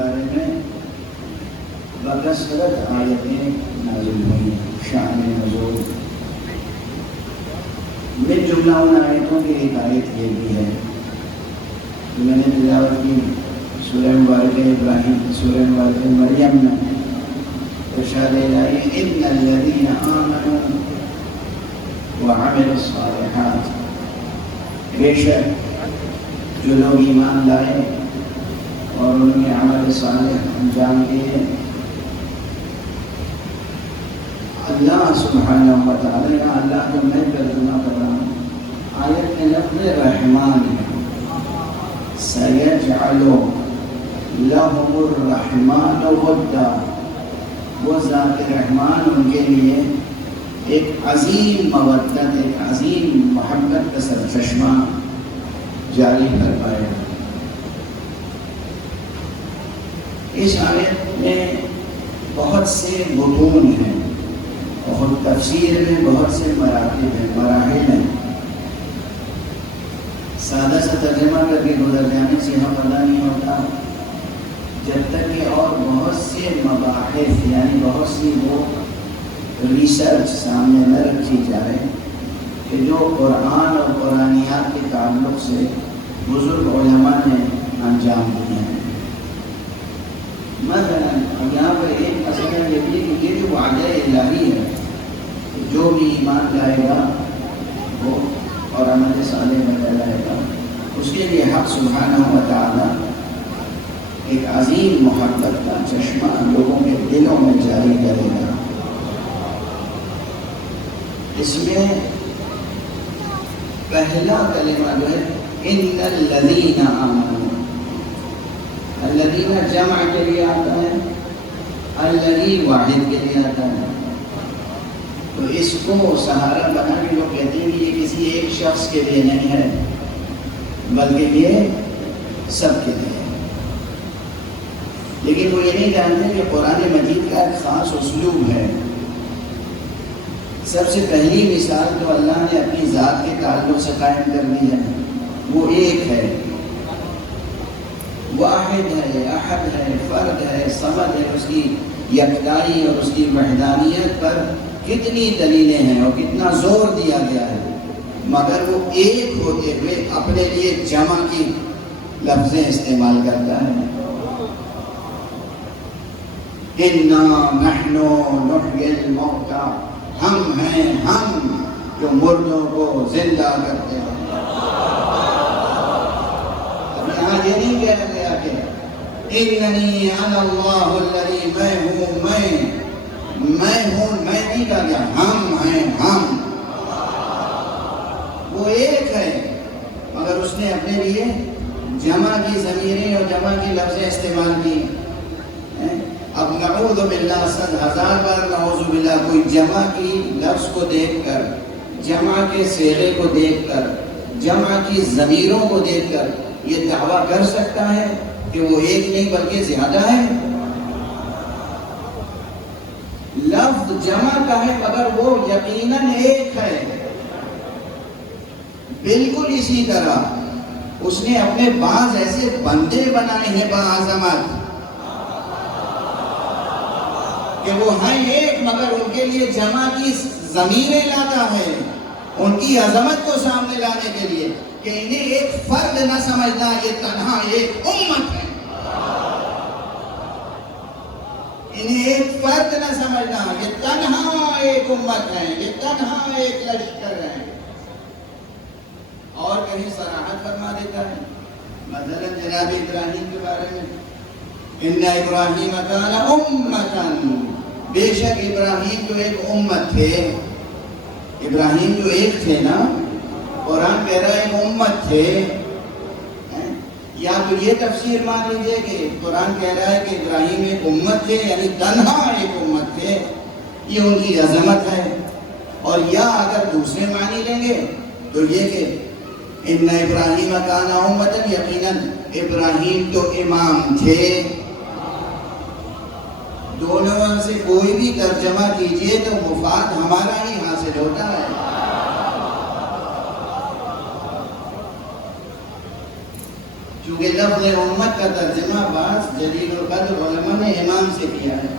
بارے میں بکثرت آیتیں نازل ہوئی ہیں. شان نزول میں جملہ ان آیتوں کی ایک آیت یہ بھی ہے کہ میں نے تلاوت کی سورہ مبارکہ ابراہیم، سورہ مبارکہ مریم میں ارشاد الہی ان الذین آمنوا وعملوا الصالحات، بے شک جو لوگ ایمان لائے اور ان میں عمل صالح انجام دیے، اللہ سبحانہ و تعالی، اللہ کو میں ترجمہ کر رہا ہوں، آیت میں لفظ رحمان ہے، سیجعل لہم الرحمن ودا، وہ ذات رحمان ان کے لیے ایک عظیم مودت، ایک عظیم محبت کا سرچشمہ جاری کر پائے گا. اس آیت میں بہت سے متون ہیں اور تفسیر میں بہت سے مراتب ہیں، مراحل ہیں. سادہ سا ترجمہ کر کے گزر جانے سے ہم پتہ نہیں ہوتا جب تک کہ اور بہت سے مباحث یعنی بہت سی وہ ریسرچ سامنے نہ رکھی جائے کہ جو قرآن اور قرآنیات کے تعلق سے بزرگ علماء نے انجام دیے ہیں. مثلا یہاں پر ایک مسئلہ یہ بھی کہ یہ جو وعدہ الہی ہے، جو بھی ایمان لائے گا وہ اور عمل صالح بنا لائے گا، اس کے لیے حق سبحانہ و تعالی ایک عظیم محبت کا چشمہ لوگوں کے دلوں میں جاری کرے گا. اس میں پہلا کلمہ جو ہے ان الذین آمنوا، الذین جمع کے لیے آتا ہے، الذی واحد کے لیے آتا ہے. تو اس کو سہارا بنا کے لوگ کہتے ہیں کہ یہ کسی ایک شخص کے لیے نہیں ہے بلکہ یہ سب کے لیے ہے. لیکن وہ یہ نہیں جانتے کہ قرآن مجید کا ایک خاص اسلوب ہے. سب سے پہلی مثال جو اللہ نے اپنی ذات کے تعلق سے قائم کر دی ہے وہ ایک ہے، واحد ہے، احد ہے، فرد ہے، صمد ہے. اس کی یکتائی اور اس کی وحدانیت پر کتنی دلیلیں ہیں اور کتنا زور دیا گیا ہے، مگر وہ ایک ہوتے ہوئے اپنے لیے جمع کی لفظیں استعمال کرتا ہے. اِنَّا نَحْنُ نُحْيِي الْمَوْتَى، ہم ہیں ہم جو مردوں کو زندہ کرتے ہیں. اب یہاں یہ نہیں کہا گیا کہ اِنَّنِي أَنَا اللَّهُ الَّذِي، میں ہوں، میں نہیں کہا گیا، ہم ہیں ہم. وہ ایک ہے مگر اس نے اپنے لیے جمع کی ضمیریں اور جمع کی لفظیں استعمال کی. اب نعوذ باللہ 100,000 بار نعوذ باللہ کوئی جمع کی لفظ کو دیکھ کر، جمع کے صیغے کو دیکھ کر، جمع کی ضمیروں کو دیکھ کر یہ دعویٰ کر سکتا ہے کہ وہ ایک نہیں بلکہ زیادہ ہے؟ لفظ جمع کا ہے مگر وہ یقیناً ایک ہے. بالکل اسی طرح اس نے اپنے بعض ایسے بندے بنائے ہیں باعظمت کہ وہ ہیں ایک مگر ان کے لیے جمع کی ضمیریں لاتا ہے، ان کی عظمت کو سامنے لانے کے لیے کہ انہیں ایک فرد نہ سمجھنا، یہ تنہا ایک امت ہے. انہیں ایک فرد نہ سمجھنا، یہ تنہا ایک امت ہے، یہ تنہا ایک لشکر ہے. اور کہیں صراحت فرما دیتا ہے، مثلا جناب ابراہیم کے بارے میں ان ابراہیم کان امۃ، بے شک ابراہیم جو ایک امت تھے. ابراہیم جو ایک تھے نا، قرآن کہہ رہا ہے ایک امت تھے. یا تو یہ تفسیر مان لیجئے کہ قرآن کہہ رہا ہے کہ ابراہیم ایک امت تھے یعنی تنہا ایک امت تھے، یہ ان کی عظمت ہے. اور یا اگر دوسرے معنی لیں گے تو یہ کہ ان ابراہیم کان امۃ، یقیناً ابراہیم تو امام تھے. دونوں میں سے کوئی بھی ترجمہ کیجئے تو مفاد ہمارا ہی حاصل ہوتا ہے. چونکہ لفظ امت کا ترجمہ بعض جلیل القدر علماء نے امام سے کیا ہے.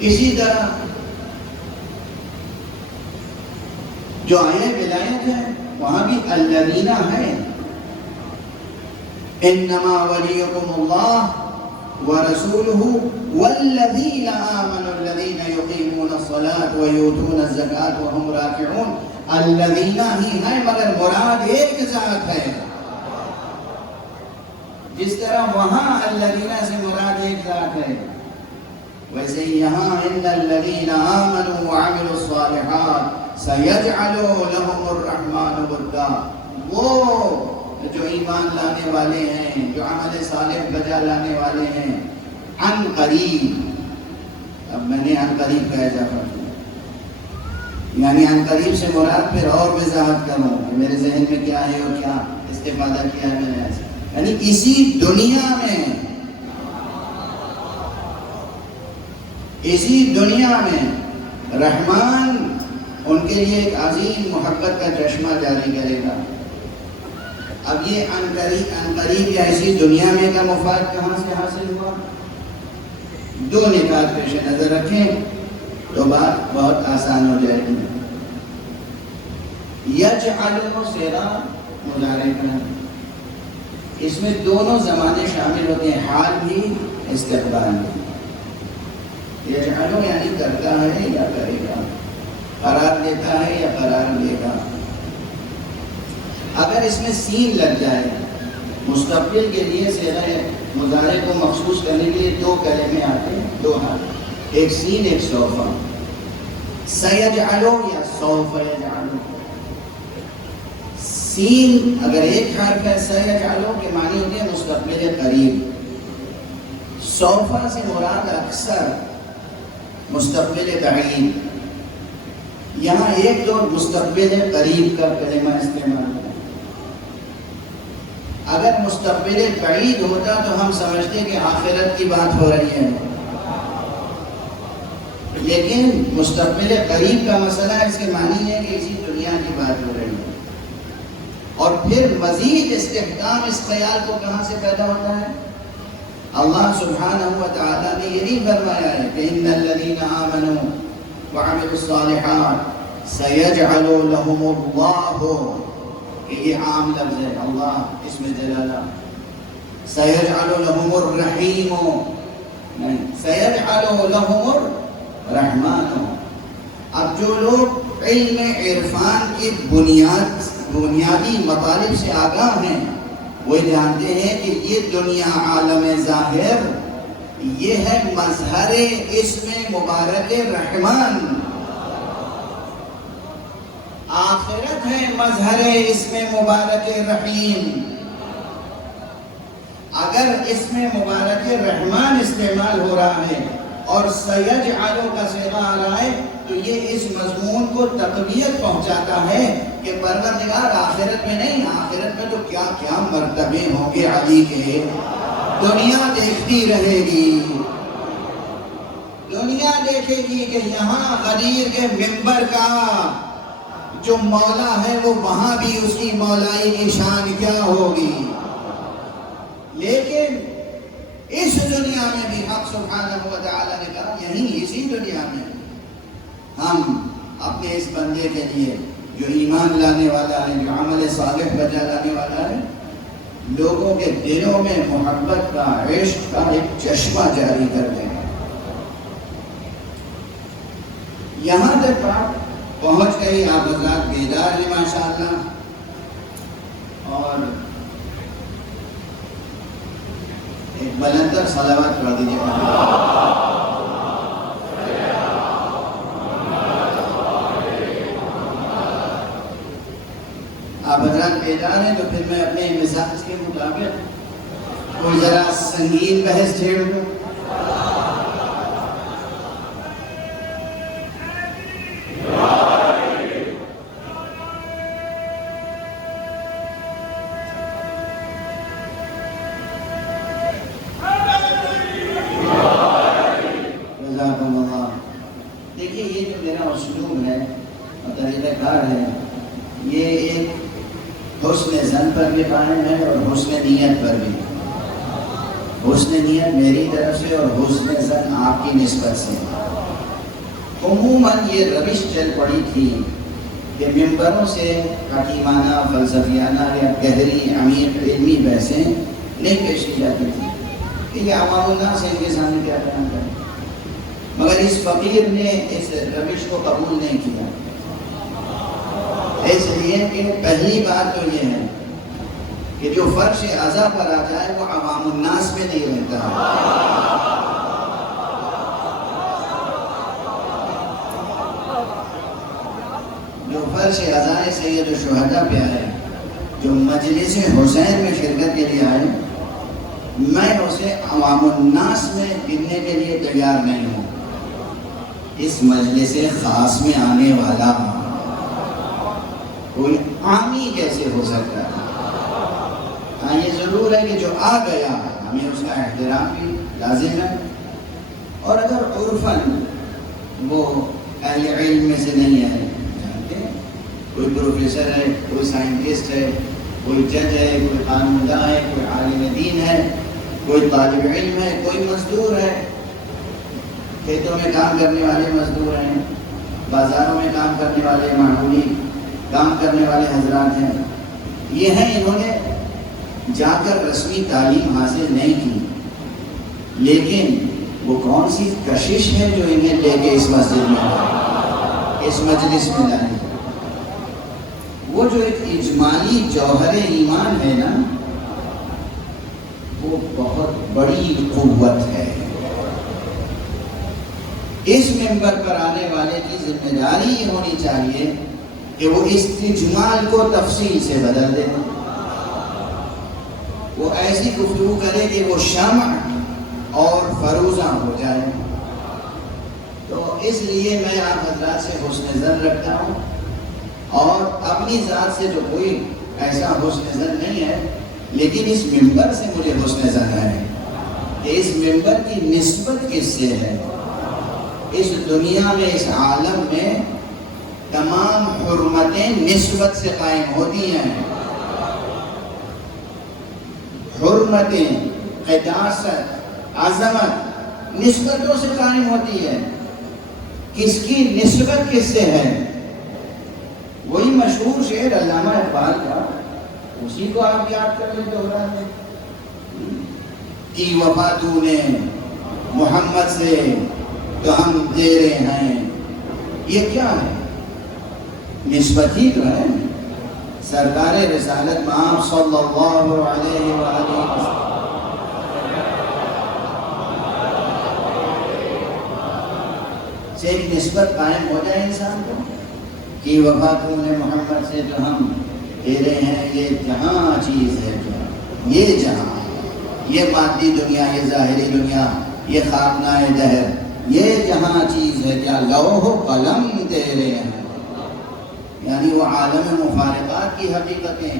اسی طرح جو آئے ولایت ہے وہاں بھی الذین ہے. انما ولیکم اللہ ورسولہ والذین آمنوا الذین یقیمون الصلاة ویؤتون الزکاة وهم راکعون. الذین ہی ہے مگر مراد ایک ذات ہے. جس طرح وہاں الذین سے مراد ایک ذات ہے ویسے یہاں ان الذین آمنوا وعملوا الصالحات سیجعل لهم الرحمن ودا. وہ جو ایمان لانے والے ہیں جو عمل صالح بجا لانے والے ہیں عن قریب. اب میں نے عن قریب کا اضافہ کیا یعنی عن قریب سے مراد پھر اور وضاحت کروں کہ میرے ذہن میں کیا ہے اور کیا استفادہ کیا ہے میں نے ایسا یعنی اسی دنیا میں رحمان ان کے لیے ایک عظیم محبت کا چشمہ جاری کرے گا. اب یہ عن قریب یا اسی دنیا میں کا مفاد کہاں سے حاصل ہوا؟ دو نکات پیش نظر رکھیں تو بات بہت آسان ہو جائے گی. یجعل صیغہ مضارع کا اس میں دونوں زمانے شامل ہوتے ہیں حال بھی استقبال بھی. یجعل یعنی کرتا ہے یا کرے گا قرار دیتا ہے یا قرار دے گا. اگر اس میں سین لگ جائے مستقبل کے لیے صیغہ مضارع کو مخصوص کرنے کے لیے دو کلمے آتے ہیں دو حرف ایک سین ایک سوف. سیجعلو یا سوف یجعلو. سین اگر ایک حرف ہے سیجعلو کے معنی ہوتے ہیں مستقبل قریب. سوفا سے مراد اکثر مستقبل بعید. یہاں ایک دو مستقبل قریب کا کلمہ استعمال ہے. اگر مستقبل بعید ہوتا تو ہم سمجھتے کہ آخرت کی بات ہو رہی ہے لیکن مستقبل قریب کا مسئلہ اس کے معنی ہے کہ اسی دنیا کی بات ہو رہی ہے. اور پھر مزید استحکام اس خیال کو کہاں سے پیدا ہوتا ہے؟ اللہ سبحانہ و تعالیٰ نے یہی فرمایا ہے کہ ان الذین آمنوا وعملوا الصالحات سیجعل لهم اللہ. کہ یہ عام لفظ ہے اللہ اسم جلالہ. سیجعل لهم الرحیم نہیں سیجعل لهم الرحمن. اب جو لوگ علم عرفان کی بنیادی مطالب سے آگاہ ہیں وہ جانتے ہیں کہ یہ دنیا عالم ظاہر یہ ہے مظہر اسم مبارک رحمان. آخرت ہے مظہر اسم مبارک رحیم. اگر اسم مبارک رحمان استعمال ہو رہا ہے اور سیجعل کا صیغہ آ رہا ہے تو یہ اس مضمون کو تقویت پہنچاتا ہے کہ پروردگار آخرت میں نہیں آخرت میں تو کیا کیا مرتبے ہوں گے علی کے. دنیا دیکھتی رہے گی دنیا دیکھے گی کہ یہاں غدیر کے منبر کا جو مولا ہے وہ وہاں بھی اس کی مولائی کی شان کیا ہوگی. لیکن اس دنیا میں بھی حق سبحانہ و تعالیٰ نے کہا یہیں اسی دنیا میں ہم اپنے اس بندے کے لیے جو ایمان لانے والا ہے جو عمل صالح بجا لانے والا ہے لوگوں کے دلوں میں محبت کا عشق کا ایک چشمہ جاری کر دیں گے. یہاں تک بات پہنچ گئی. آپ حضرات بیدار ہیں ماشاءاللہ اور ایک بلندر صلوات پڑھ دیجیے. آپ حضرات بیدار ہیں تو پھر میں اپنے مزاج کے مطابق کوئی ذرا سنگین بحث چھیڑ دوں. دیکھیے یہ جو میرا اسلوب ہے اور طریقہ کار ہے یہ ایک حسن ظن پر بھی قائم ہے اور حسن نیت پر بھی. حسن نیت میری طرف سے اور حسن زن آپ کی نسبت سے. عموماً یہ روش چل پڑی تھی کہ ممبروں سے حکیمانہ فلسفیانہ یا گہری عمیق علمی بحثیں نہیں پیش کی جاتی تھی کہ یہ عوام الناس ان کے سامنے کیا بیان کریں. مگر اس فقیر نے اس روش کو قبول نہیں کیا، اس لیے کہ پہلی بات تو یہ ہے کہ جو فرش اعضاء پر آ جائے وہ عوام الناس میں نہیں رہتا ہے. جو فرش اعضاء سید الشہداء پہ آئے، جو مجلس حسین میں شرکت کے لیے آئے، میں اسے عوام الناس میں گننے کے لیے تیار نہیں ہوں. اس مجلس خاص میں آنے والا کوئی عامی کیسے ہو سکتا ہے؟ ہاں یہ ضرور ہے کہ جو آ گیا ہمیں اس کا احترام بھی لازم ہے، اور اگر عرفاً وہ اہل علم میں سے نہیں ہے، جانتے ہیں کوئی پروفیسر ہے، کوئی سائنٹسٹ ہے، کوئی جج ہے، کوئی قانون داں ہے، کوئی عالم دین ہے، کوئی طالب علم ہے، کوئی مزدور ہے، کھیتوں میں کام کرنے والے مزدور ہیں، بازاروں میں کام کرنے والے معمولی کام کرنے والے حضرات ہیں، یہ ہیں انہوں نے جا کر رسمی تعلیم حاصل نہیں کی، لیکن وہ کون سی کشش ہے جو انہیں لے کے اس مسجد میں اس مجلس میں لائے. وہ جو ایک اجمالی جوہر ایمان ہے نا، وہ بہت بڑی قوت ہے. اس ممبر پر آنے والے کی ذمہ داری یہ ہونی چاہیے کہ وہ اس اجمال کو تفصیل سے بدل دے، وہ ایسی گفتگو کرے کہ وہ شمع اور فروزہ ہو جائے. تو اس لیے میں آپ حضرات سے حسن ظن رکھتا ہوں، اور اپنی ذات سے جو کوئی ایسا حسن ظن نہیں ہے، لیکن اس ممبر سے مجھے حسن ظن ہے کہ اس ممبر کی نسبت کس سے ہے. اس دنیا میں، اس عالم میں تمام حرمتیں نسبت سے قائم ہوتی ہیں. حرمتیں، قداست، عظمت نسبتوں سے قائم ہوتی ہے. کس کی نسبت کس سے ہے؟ وہی مشہور شعر علامہ اقبال کا، اسی کو آپ یاد کر لیں دوہرا دیں. کی وفا تو نے محمد سے تو ہم دے رہے ہیں. یہ کیا ہے؟ نسبت ہی تو ہے. سرکار رسالت مآب صلی اللہ علیہ وآلہ وسلم سے ایک نسبت قائم ہو جائے انسان کو کہ وفا تم نے محمد سے جو ہم دے رہے ہیں. یہ جہاں چیز ہے، یہ جہاں، یہ مادی دنیا، یہ ظاہری دنیا، یہ خاکنائے دہر، یہ جہاں چیز ہے کیا لوح و قلم دے رہے ہیں. یعنی وہ عالم مفارقات کی حقیقتیں.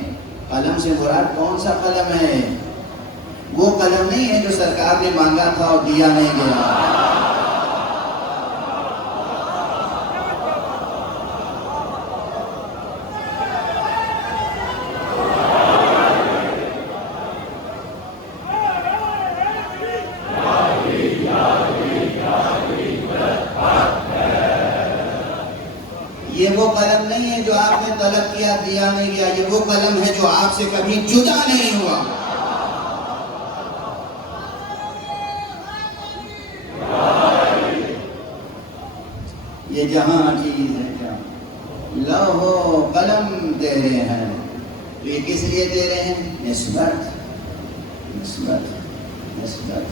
قلم سے مراد کون سا قلم ہے؟ وہ قلم نہیں ہے جو سرکار نے مانگا تھا اور دیا نہیں گیا. یہ وہ قلم نہیں ہے جو آپ نے طلب کیا دیا نہیں گیا. یہ وہ قلم ہے جو آپ سے کبھی جدا نہیں ہوا. یہ جہاں چیز ہے کیا لوح و قلم دے رہے ہیں. تو یہ کس لیے دے رہے ہیں؟ نسبت، نسبت، نسبت.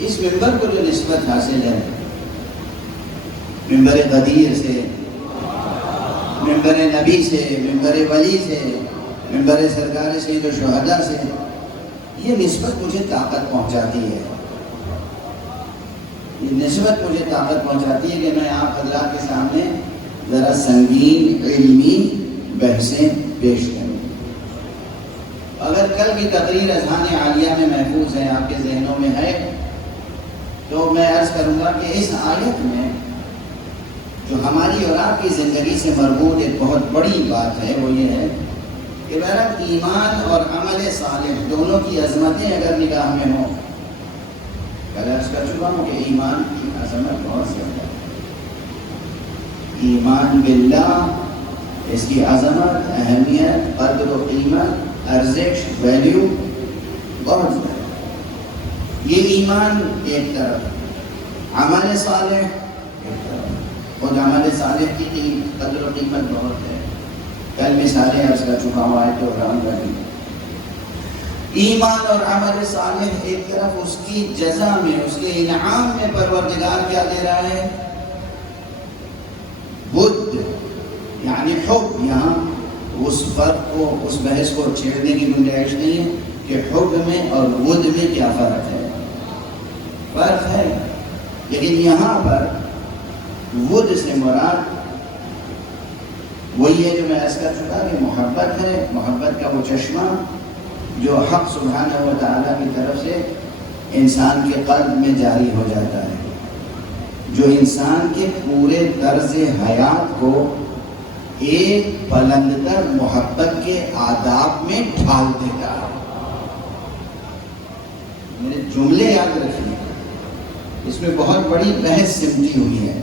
اس ممبر کو جو نسبت حاصل ہے، ممبر غدیر سے، ممبر نبی سے، ممبر ولی سے، ممبر سرکار سید الشہداء سے، یہ نسبت مجھے طاقت پہنچاتی ہے. یہ نسبت مجھے طاقت پہنچاتی ہے کہ میں آپ حضرات کے سامنے ذرا سنگین علمی بحثیں پیش کروں. اگر کل کی تقریر اذہان عالیہ میں محفوظ ہے، آپ کے ذہنوں میں ہے، تو میں عرض کروں گا کہ اس آیت میں جو ہماری اور آپ کی زندگی سے مربوط ایک بہت بڑی بات ہے، وہ یہ ہے کہ بہرحال ایمان اور عمل صالح دونوں کی عظمتیں اگر نگاہ میں ہوں، کل عرض کر چکا ہوں کہ ایمان کی عظمت بہت زیادہ ہے. ایمان باللہ، اس کی عظمت، اہمیت، قدر و قیمت، ارزش، ویلیو بہت زیادہ. یہ ایمان ایک طرف، عمل صالح ایک طرف. خود عمل صالح کی قدر و قیمت بہت ہے. کل مثالیں عرض کر چکا ہوں آیت قرآن کی. ایمان اور عمل صالح ایک طرف، اس کی جزا میں، اس کے انعام میں پروردگار کیا دے رہا ہے؟ ود، یعنی حب. یہاں اس فرق کو، اس بحث کو چھیڑنے کی گنجائش نہیں ہے کہ حب میں اور ود میں کیا فرق ہے. فرق ہے، لیکن یہاں پر ود سے مراد وہی ہے جو میں عرض کر چکا کہ محبت ہے. محبت کا وہ چشمہ جو حق سبحانہ و تعالیٰ کی طرف سے انسان کے قلب میں جاری ہو جاتا ہے، جو انسان کے پورے طرز حیات کو ایک بلندتر محبت کے آداب میں ڈھال دیتا ہے. میرے جملے یاد رکھیے، اس میں بہت بڑی بحث سمٹی ہوئی ہے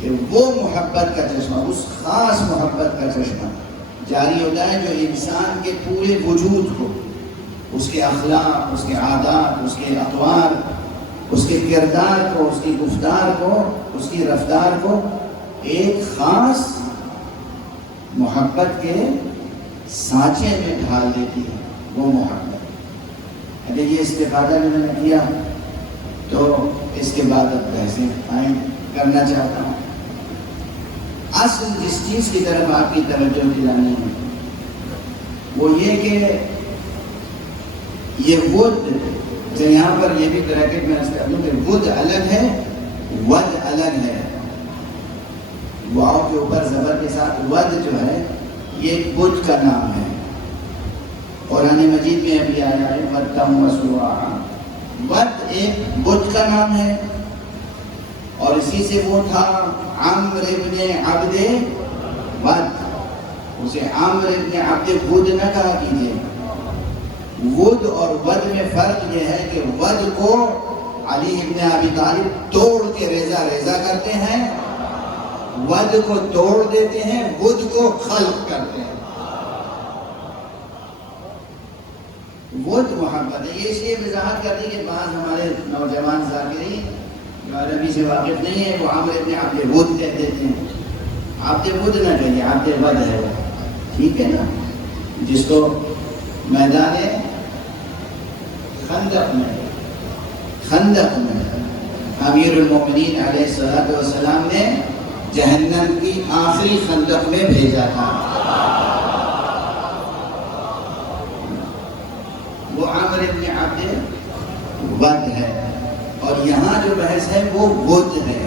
کہ وہ محبت کا چشمہ، اس خاص محبت کا چشمہ جاری ہوتا ہے جو انسان کے پورے وجود کو، اس کے اخلاق، اس کے عادات، اس کے اقوال، اس کے کردار کو، اس کی گفتار کو، اس کی رفتار کو ایک خاص محبت کے سانچے میں ڈھال دیتی ہے. وہ محبت. اگر یہ استفادہ جو میں نے کیا تو اس کے بعد اب بحثیں قائم کرنا چاہتا ہوں. اصل جس چیز کی طرف آپ کی توجہ دلانی ہے وہ یہ کہ یہ ود، جو یہاں پر یہ بھی بریکٹ میں کر دوں کہ ود الگ ہے، ود الگ ہے. واؤ کے اوپر زبر کے ساتھ ود جو ہے یہ بت کا نام ہے. قرآن مجید میں ابھی آیا ہے ودم وسواعا. ود ایک بت کا نام ہے، اور اسی سے وہ تھا عمرو ابن عبد ود. اسے عمرو ابن عبد ود نہ کہا کیجیے. ود اور ود میں فرق یہ ہے کہ ود کو علی ابن ابی طالب توڑ کے ریزہ ریزہ کرتے ہیں، ود کو توڑ دیتے ہیں، ود کو خلق کرتے ہیں. ود محبت ہے. یہ اس لیے وضاحت کر دی کہ بعض ہمارے نوجوان ذاکرین جو عربی سے واقف نہیں ہے وہ عمرو ابن عبد ود کہہ دیتے ہیں. عبد ود نہ کہیے، عبد ود ہے وہ، ٹھیک ہے نا. جس کو میدان خندق میں امیر المومنین علیہ الصلوۃ والسلام نے جہنم کی آخری خندق میں بھیجا تھا. وہ عمرو ابن عبد ود ہے. اور یہاں جو بحث ہے وہ ود ہے.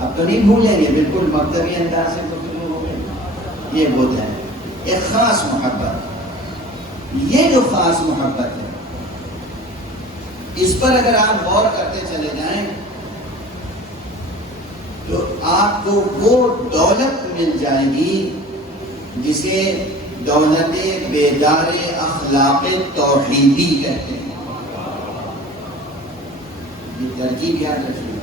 اب تو نہیں بھولیں گے، بالکل مکتبی انداز سے گفتگو ہو گئی. یہ ود ہے، ایک خاص محبت. یہ جو خاص محبت ہے اس پر اگر آپ غور کرتے چلے جائیں تو آپ کو وہ دولت مل جائے گی جسے دولت بیدار اخلاق توحیدی کہتے ہیں. یہ ترکیب یاد رکھیے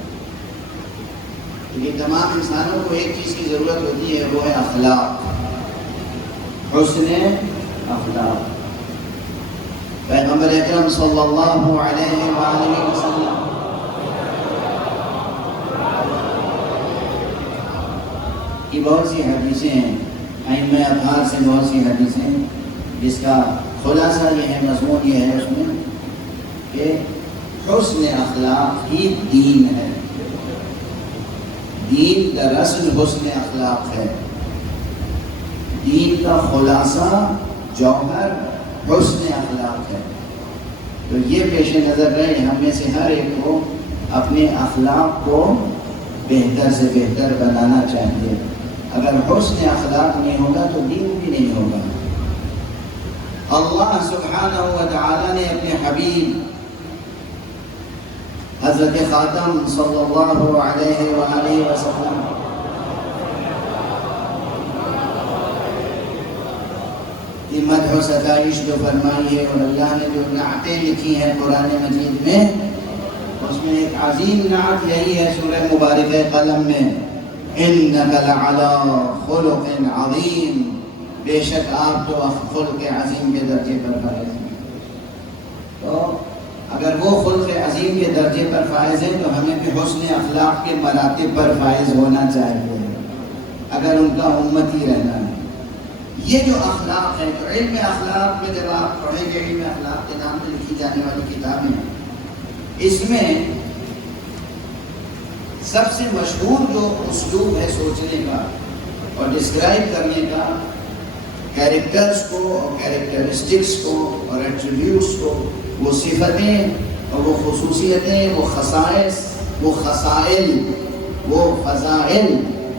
کہ تمام انسانوں کو ایک چیز کی ضرورت ہوتی ہے، وہ ہے اخلاق، حسن اخلاق. پیغمبر اکرم صلی اللہ علیہ وآلہ وسلم کی بہت سی حدیثیں ہیں، ائمہ اطہار سے بہت سی حدیثیں، جس کا خلاصہ یہ ہے، مضمون یہ ہے اس میں کہ حسن اخلاق ہی دین ہے. دین دراصل حسن اخلاق ہے. دین کا خلاصہ، جوہر حسن اخلاق ہے. تو یہ پیش نظر رہے، ہم میں سے ہر ایک کو اپنے اخلاق کو بہتر سے بہتر بنانا چاہیے. اگر حسن اخلاق نہیں ہوگا تو دین بھی نہیں ہوگا. اللہ سبحانہ و تعالی نے اپنے حبیب حضرت خاتم صلی اللہ علیہ وآلہ وسلم کی مدح و ستائش جو فرمائی ہے، اور اللہ نے جو نعتیں لکھی ہیں قرآن مجید میں، اس میں ایک عظیم نعت یہی ہے سورہ مبارکہ قلم میں، اِنَّكَ لَعَلَىٰ خُلُقٍ عَظِيمٍ، بے شک آپ تو خلق عظیم کے درجے پر فائز ہیں۔ تو اگر وہ خلق عظیم کے درجے پر فائز ہیں تو ہمیں بھی حسن اخلاق کے مراتب پر فائز ہونا چاہیے، اگر ان کا امتی رہنا ہے۔ یہ جو اخلاق ہے، جو علم اخلاق میں جب آپ پڑھیں گے، علم اخلاق کے نام سے لکھی جانے والی کتابیں، اس میں سب سے مشہور جو اسلوب ہے سوچنے کا اور ڈسکرائب کرنے کا، کیریکٹرز کو اور کیریکٹرسٹکس کو اور ایٹریبیوٹس کو، وہ صفتیں اور وہ خصوصیتیں، وہ خصائص، وہ خصائل، وہ فضائل،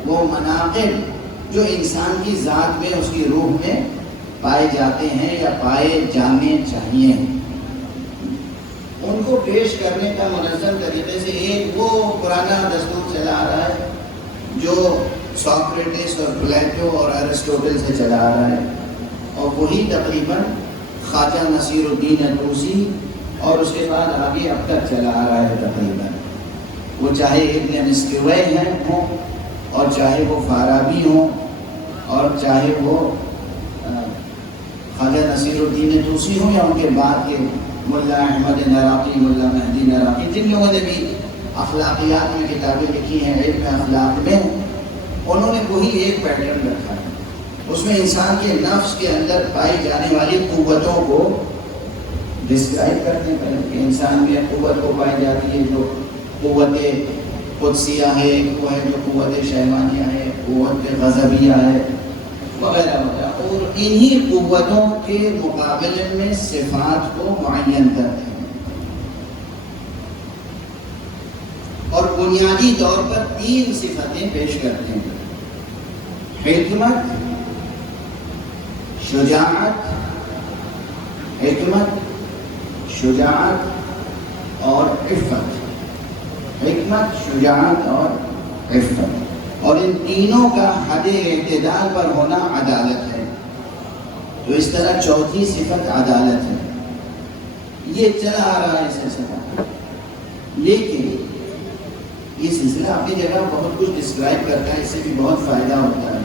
وہ مناقب جو انسان کی ذات میں، اس کی روح میں پائے جاتے ہیں یا پائے جانے چاہیے، ان کو پیش کرنے کا منظم طریقے سے ایک وہ پرانا دستور چلا آ رہا ہے جو سوکریٹس اور پلیٹو اور ارسطوٹل سے چلا آ رہا ہے، اور وہی تقریباً خواجہ نصیر الدین طوسی اور اس کے بعد آگے اب تک چلا آ رہا ہے تقریباً، وہ چاہے ابن مسکوے ہیں ہوں، اور چاہے وہ فارابی ہوں، اور چاہے وہ خواجہ نصیر الدین طوسی ہوں، یا ان کے بعد کے ملا احمد نراقی، ملا مہدی نراقی، جن لوگوں نے بھی اخلاقیات میں کتابیں لکھی ہیں، علم اخلاق میں، انہوں نے وہی ایک پیٹرن رکھا ہے۔ اس میں انسان کے نفس کے اندر پائی جانے والی قوتوں کو ڈسکرائب کرتے ہیں کہ انسان میں قوت کو پائی جاتی ہے، جو قوت قدسیہ ہے، وہ ہے جو قوت شیطانیہ ہے، قوت غضبیہ ہے، وغیرہ وغیرہ، اور انہی قوتوں کے مقابلے میں صفات کو معین کرتے ہیں، اور بنیادی طور پر 3 صفتیں پیش کرتے ہیں: حکمت، شجاعت، حکمت، شجاعت اور عفت، حکمت، شجاعت اور عفت، اور ان تینوں کا حد اعتدال پر ہونا عدالت ہے۔ تو اس طرح چوتھی صفت عدالت ہے۔ یہ چلا آ رہا ہے سلسلہ، لیکن یہ سلسلہ اپنی جگہ بہت کچھ ڈسکرائب کرتا ہے، اس سے بھی بہت فائدہ ہوتا ہے،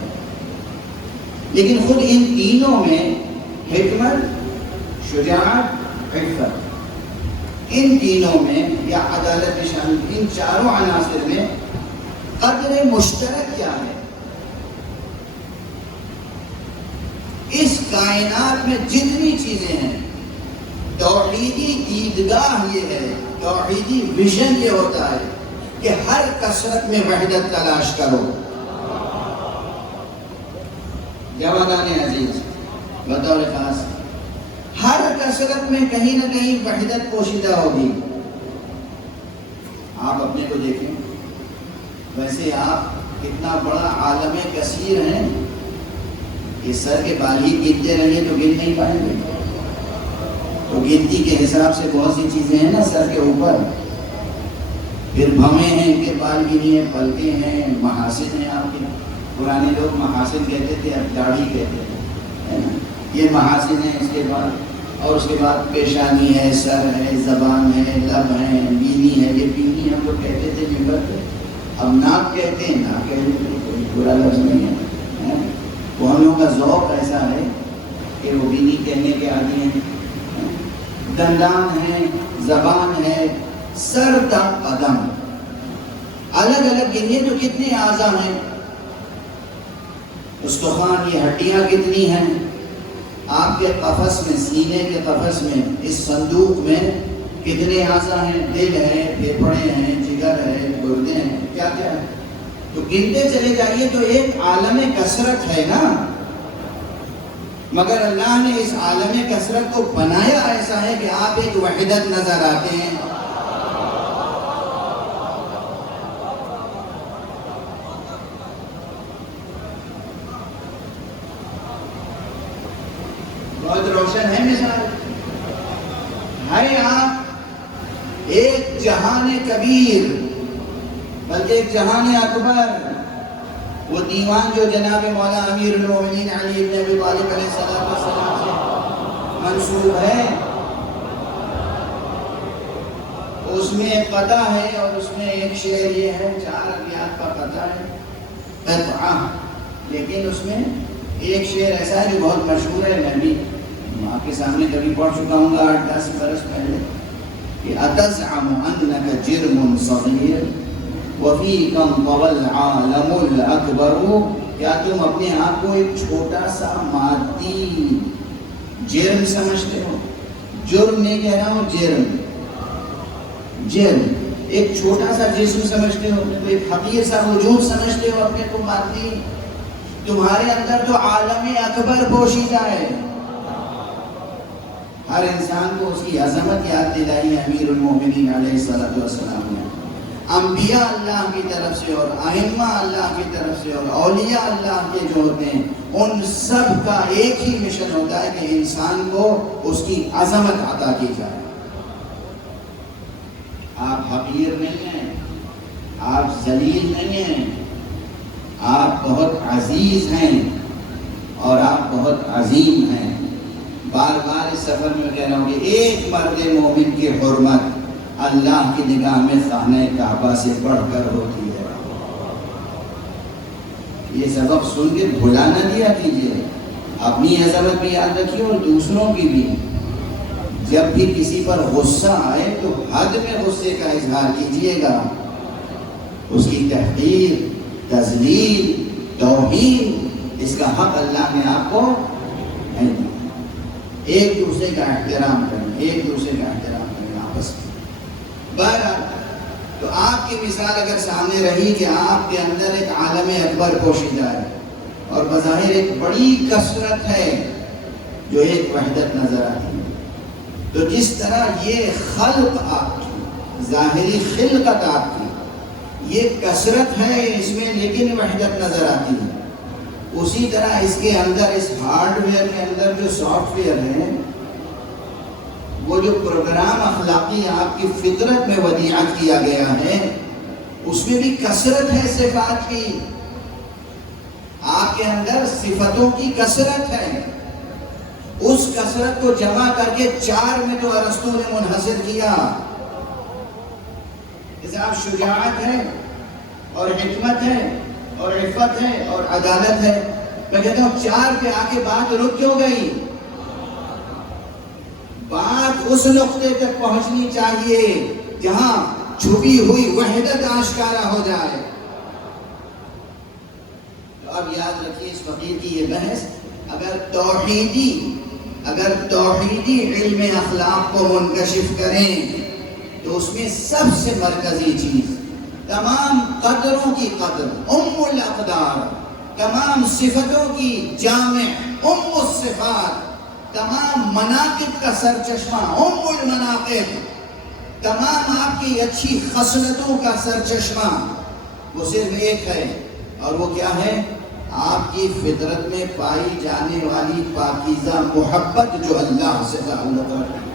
لیکن خود ان تینوں میں حکمت، شجاعت، عفت، ان تینوں میں یا عدالت میں شامل ان چاروں عناصر میں قدر مشترک کیا ہے؟ اس کائنات میں جتنی چیزیں ہیں، توحیدی دیدگاہ یہ ہے، توحیدی ویژن یہ ہوتا ہے کہ ہر کثرت میں وحدت تلاش کرو۔ جوانان عزیز، بطور خاص ہر کثرت میں کہیں نہ کہیں وحدت پوشیدہ ہوگی۔ آپ اپنے کو دیکھیں، ویسے آپ کتنا بڑا عالم کثیر ہیں، یہ سر کے بال ہی گنتے رہیے تو گن نہیں پائیں گے۔ تو گنتی کے حساب سے بہت سی چیزیں ہیں نا سر کے اوپر، پھر بھویں ہیں، ان کے بال گنیے، پلکیں ہیں، محاسن ہیں آپ کے۔ پرانے لوگ محاسن کہتے تھے، اب داڑھی کہتے ہیں، یہ محاسن ہیں۔ اس کے بعد اور اس کے بعد پیشانی ہے، سر ہے، زبان ہے، لب ہے، بینی ہے۔ یہ بینی ہم لوگ کہتے تھے ممبر پہ، اب ناک کہتے ہیں، ناک کہتے ہیں، کوئی برا لفظ نہیں ہے۔ وہ ہم لوگوں کا ذوق ایسا ہے کہ وہ بینی کہنے کے عادی ہیں۔ دندان ہے، زبان ہے، سر تک قدم، الگ الگ گنیے تو کتنے اعضاء ہیں، استخوان، یہ ہڈیاں کتنی ہیں آپ کے قفس میں، سینے کے قفس میں، اس صندوق میں کتنے اعضاء ہیں، دل ہے، پھیپھڑے ہیں، جگر ہے، گردے ہیں، کیا کیا ہے، تو گنتے چلے جائیے تو ایک عالم کثرت ہے نا۔ مگر اللہ نے اس عالم کثرت کو بنایا ایسا ہے کہ آپ ایک وحدت نظر آتے ہیں۔ بہت روشن ہے مثال ہے، آپ ایک جہان کبیر، بلکہ ایک جہان اکبر، وہ دیوان جو جناب مولا امیر المومنین علی بن ابی طالب علیہ السلام منسوب ہے، اس میں قطع ہے اور اس میں ایک شعر یہ ہے، 4 ابیات کا قطع ہے قطعہ، لیکن اس میں ایک شعر ایسا ہے جو بہت مشہور ہے، میں بھی آپ کے سامنے کبھی پڑھ چکا ہوں گا 8-10 برس پہلے، کہ اتزعم انک جرم صغیر وفیک انطوی العالم الاکبر، کیا تم اپنے آپ کو ایک چھوٹا سا مادی جرم سمجھتے ہو؟ جرم نہیں کہہ رہا ہوں، جرم ایک چھوٹا سا جسم سمجھتے ہو اپنے کو، ایک حقیر سا وجود سمجھتے ہو اپنے کو مادی؟ تمہارے اندر تو عالم اکبر پوشیدہ ہے۔ ہر انسان کو اس کی عظمت یاد دلائی ہے امیر المومنین علیہ السلام نے۔ انبیاء اللہ کی طرف سے اور ائمہ اللہ کی طرف سے اور اولیاء اللہ کے جو ہوتے ہیں، ان سب کا ایک ہی مشن ہوتا ہے کہ انسان کو اس کی عظمت عطا کی جائے۔ آپ حقیر نہیں ہیں، آپ ذلیل نہیں ہیں، آپ بہت عزیز ہیں اور آپ بہت عظیم ہیں۔ بار بار اس سفر میں کہہ رہا ہوں کہ ایک مرد مومن کی حرمت اللہ کی نگاہ میں خانہ کعبہ سے بڑھ کر ہوتی ہے۔ یہ سبق سن کے بھلا نہ دیا کیجیے، اپنی عظمت بھی یاد رکھیے اور دوسروں کی بھی۔ جب بھی کسی پر غصہ آئے تو حد میں غصے کا اظہار کیجیے گا، اس کی تحقیر، تذلیل، توہین، اس کا حق اللہ نے آپ کو نہیں دیا۔ ایک دوسرے کا احترام کریں، ایک دوسرے کا احترام کریں آپس میں۔ بہرحال تو آپ کی مثال اگر سامنے رہی کہ آپ کے اندر ایک عالم اکبر پوشیدہ ہے اور بظاہر ایک بڑی کثرت ہے جو ایک وحدت نظر آتی ہے، تو جس طرح یہ خلق آپ کی، ظاہری خلقت آپ کی یہ کثرت ہے اس میں لیکن وحدت نظر آتی ہے، اسی طرح اس کے اندر، اس ہارڈ ویئر کے اندر جو سافٹ ویئر ہے، وہ جو پروگرام اخلاقی آپ کی فطرت میں ودیعت کیا گیا ہے، اس میں بھی کثرت ہے صفات کی۔ آپ کے اندر صفتوں کی کثرت ہے، اس کثرت کو جمع کر کے 4 میں تو ارسطو نے منحصر کیا۔ جیسے آپ شجاعت ہے اور حکمت ہے اور عفت ہے اور عدالت ہے، میں کہتا ہوں 4 پہ آ کے بات رک کیوں گئی؟ بات اس نقطے تک پہنچنی چاہیے جہاں چھپی ہوئی وحدت آشکارا ہو جائے۔ تو اب یاد رکھیے اس فقیر کی یہ بحث، اگر توحیدی علم اخلاق کو منکشف کریں تو اس میں سب سے مرکزی چیز تمام قدروں کی قدر، ام الاقدار، تمام صفتوں کی جامع، ام الصفات، تمام مناقب کا سرچشمہ، ام المناقب، تمام آپ کی اچھی خصلتوں کا سرچشمہ، وہ صرف ایک ہے، اور وہ کیا ہے؟ آپ کی فطرت میں پائی جانے والی پاکیزہ محبت جو اللہ سے تعلق رکھتی ہے۔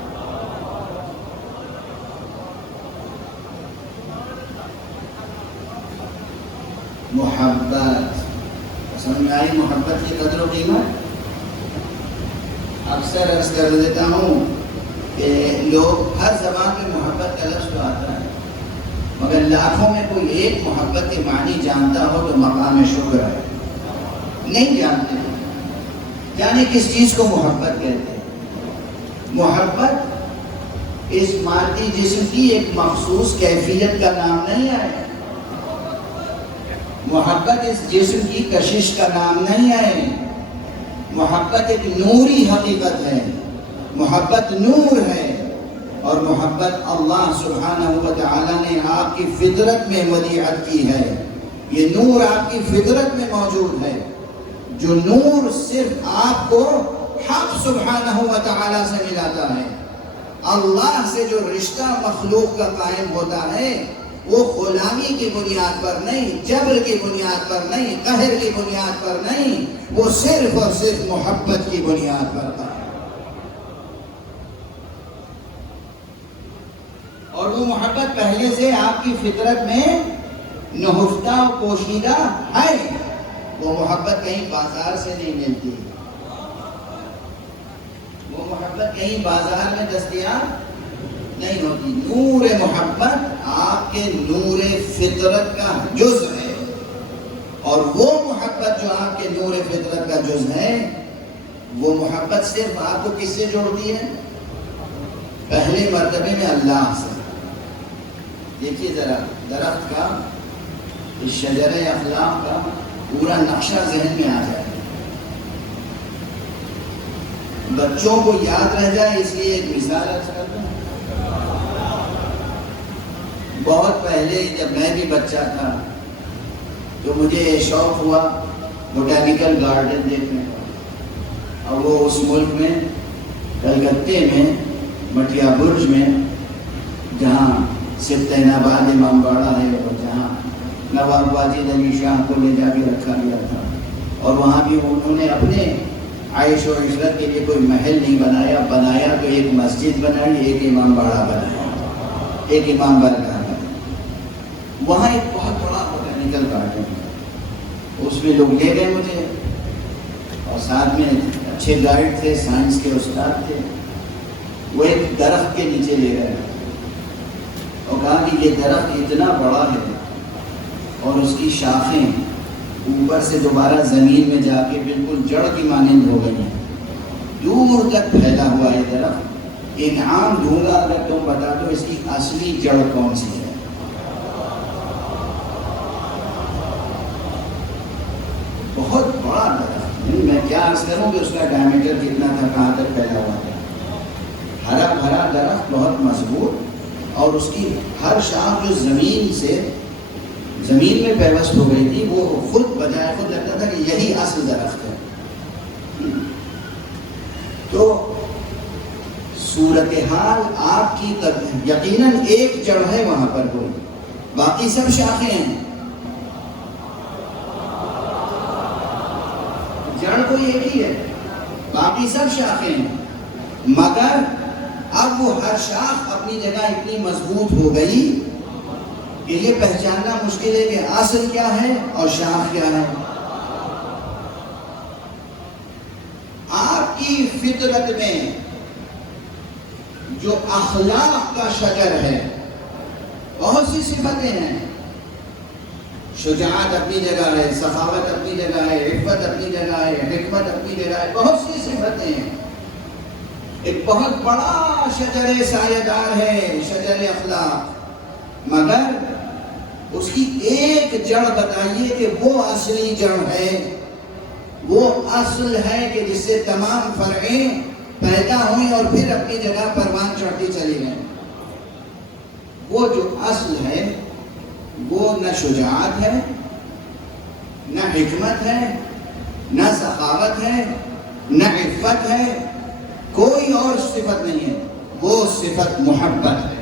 محبت سمجھ میں آئی؟ محبت کی قدر و قیمت اکثر عرض کر دیتا ہوں کہ لوگ ہر زبان میں محبت کا لفظ تو آتا ہے، مگر لاکھوں میں کوئی ایک محبت کے معنی جانتا ہو تو مقام شکر ہے۔ نہیں جانتے، یعنی کس چیز کو محبت کہتے ہیں؟ محبت اس مادی جسم کی ایک مخصوص کیفیت کا نام نہیں ہے، محبت اس جسم کی کشش کا نام نہیں ہے، محبت ایک نوری حقیقت ہے، محبت نور ہے، اور محبت اللہ سبحانہ و تعالی نے آپ کی فطرت میں ودیعت کی ہے۔ یہ نور آپ کی فطرت میں موجود ہے، جو نور صرف آپ کو حق سبحانہ و تعالی سے ملاتا ہے۔ اللہ سے جو رشتہ مخلوق کا قائم ہوتا ہے وہ غلامی کی بنیاد پر نہیں، جبر کی بنیاد پر نہیں، قہر کی بنیاد پر نہیں، وہ صرف اور صرف محبت کی بنیاد پر ہے، اور وہ محبت پہلے سے آپ کی فطرت میں نہفتہ و پوشیدہ ہے۔ وہ محبت کہیں بازار سے نہیں ملتی، وہ محبت محبت کہیں بازار میں دستیاب نہیں ہوتی. نور محبت آپ کے نور فطرت کا جز ہے، اور وہ محبت جو آپ کے نور فطرت کا جز ہے، وہ محبت صرف آپ کو کس سے جوڑتی ہے؟ پہلے مرتبے میں اللہ سے. دیکھیے ذرا درخت کا، اس شجر اخلاق کا پورا نقشہ ذہن میں آ جائے. بچوں کو یاد رہ جائے اس لیے ایک مثال عرض کرتا ہوں. بہت پہلے جب میں بھی بچہ تھا تو مجھے شوق ہوا بوٹینیکل گارڈن دیکھنے کا. اور وہ اس ملک میں کلکتے میں مٹیا برج میں، جہاں سبطین آباد امام باڑہ ہے اور جہاں نواب واجد علی شاہ کو لے جا کے رکھا گیا تھا، اور وہاں بھی انہوں نے اپنے عیش و عشرت کے لیے کوئی محل نہیں بنایا تو ایک مسجد بنائی، ایک امام باڑہ بنایا، ایک امام برگاہ بنایا. وہاں ایک بہت بڑا بوٹینیکل گارڈن ہے، اس میں لوگ لے گئے مجھے، اور ساتھ میں اچھے گائیڈ تھے، سائنس کے استاد تھے. وہ ایک درخت کے نیچے لے گئے اور کہا کہ یہ درخت اتنا بڑا ہے اور اس کی شاخیں اوپر سے دوبارہ زمین میں جا کے بالکل جڑ کی مانند ہو گئی ہیں، دور تک پھیلا ہوا یہ درخت. انعام دوں گا اگر تم بتا دو اس کی اصلی جڑ کون سی ہے. بہت بڑا درخت، میں کیا عرض کروں کہ اس کا ڈائمیٹر کتنا تھا، کہاں تک پھیلا ہوا تھا. ہرا بھرا درخت، بہت مضبوط، اور اس کی ہر شاخ جو زمین میں پیوست ہو گئی تھی، وہ خود بجائے خود لگتا تھا کہ یہی اصل درخت ہے. تو صورتحال آپ کی یقیناً ایک جڑ ہے وہاں پر، کوئی باقی سب شاخیں ہیں. جڑ کوئی ایک ہی ہے، باقی سب شاخیں ہیں. مگر اب وہ ہر شاخ اپنی جگہ اتنی مضبوط ہو گئی کہ یہ پہچاننا مشکل ہے کہ اصل کیا ہے اور شاخ کیا ہے. آپ کی فطرت میں جو اخلاق کا شجر ہے، بہت سی صفتیں ہیں. شجاعت اپنی جگہ ہے، سخاوت اپنی جگہ ہے، عفت اپنی جگہ ہے، حکمت اپنی جگہ ہے، بہت سی صفتیں ہیں. ایک بہت بڑا شجر سایہ دار ہے، شجر اخلاق. مگر اس کی ایک جڑ بتائیے کہ وہ اصلی جڑ ہے، وہ اصل ہے کہ جس سے تمام فرعیں پیدا ہوئیں اور پھر اپنی جگہ پروان چڑھتی چلی گئیں. وہ جو اصل ہے وہ نہ شجاعت ہے، نہ حکمت ہے، نہ سخاوت ہے، نہ عفت ہے، کوئی اور صفت نہیں ہے. وہ صفت محبت ہے.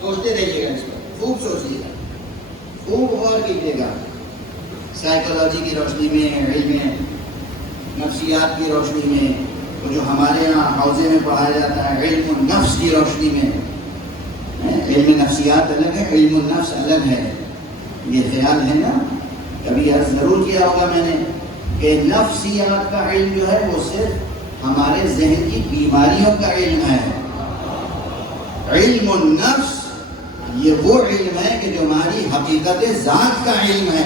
سوچتے رہیے گا اس پر، خوب سوچیے گا، خوب غور کیجیے گا. سائیکالوجی کی روشنی میں، علم نفسیات کی روشنی میں، وہ جو ہمارے یہاں حوزے میں پڑھایا جاتا ہے علم النفس کی روشنی میں. علم نفسیات الگ ہے، علم النفس الگ ہے. یہ خیال ہے نا، کبھی عرض ضرور کیا ہوگا میں نے کہ نفسیات کا علم جو ہے وہ صرف ہمارے ذہن کی بیماریوں کا علم ہے. علم النفس یہ وہ علم ہے کہ جو ہماری حقیقت ذات کا علم ہے،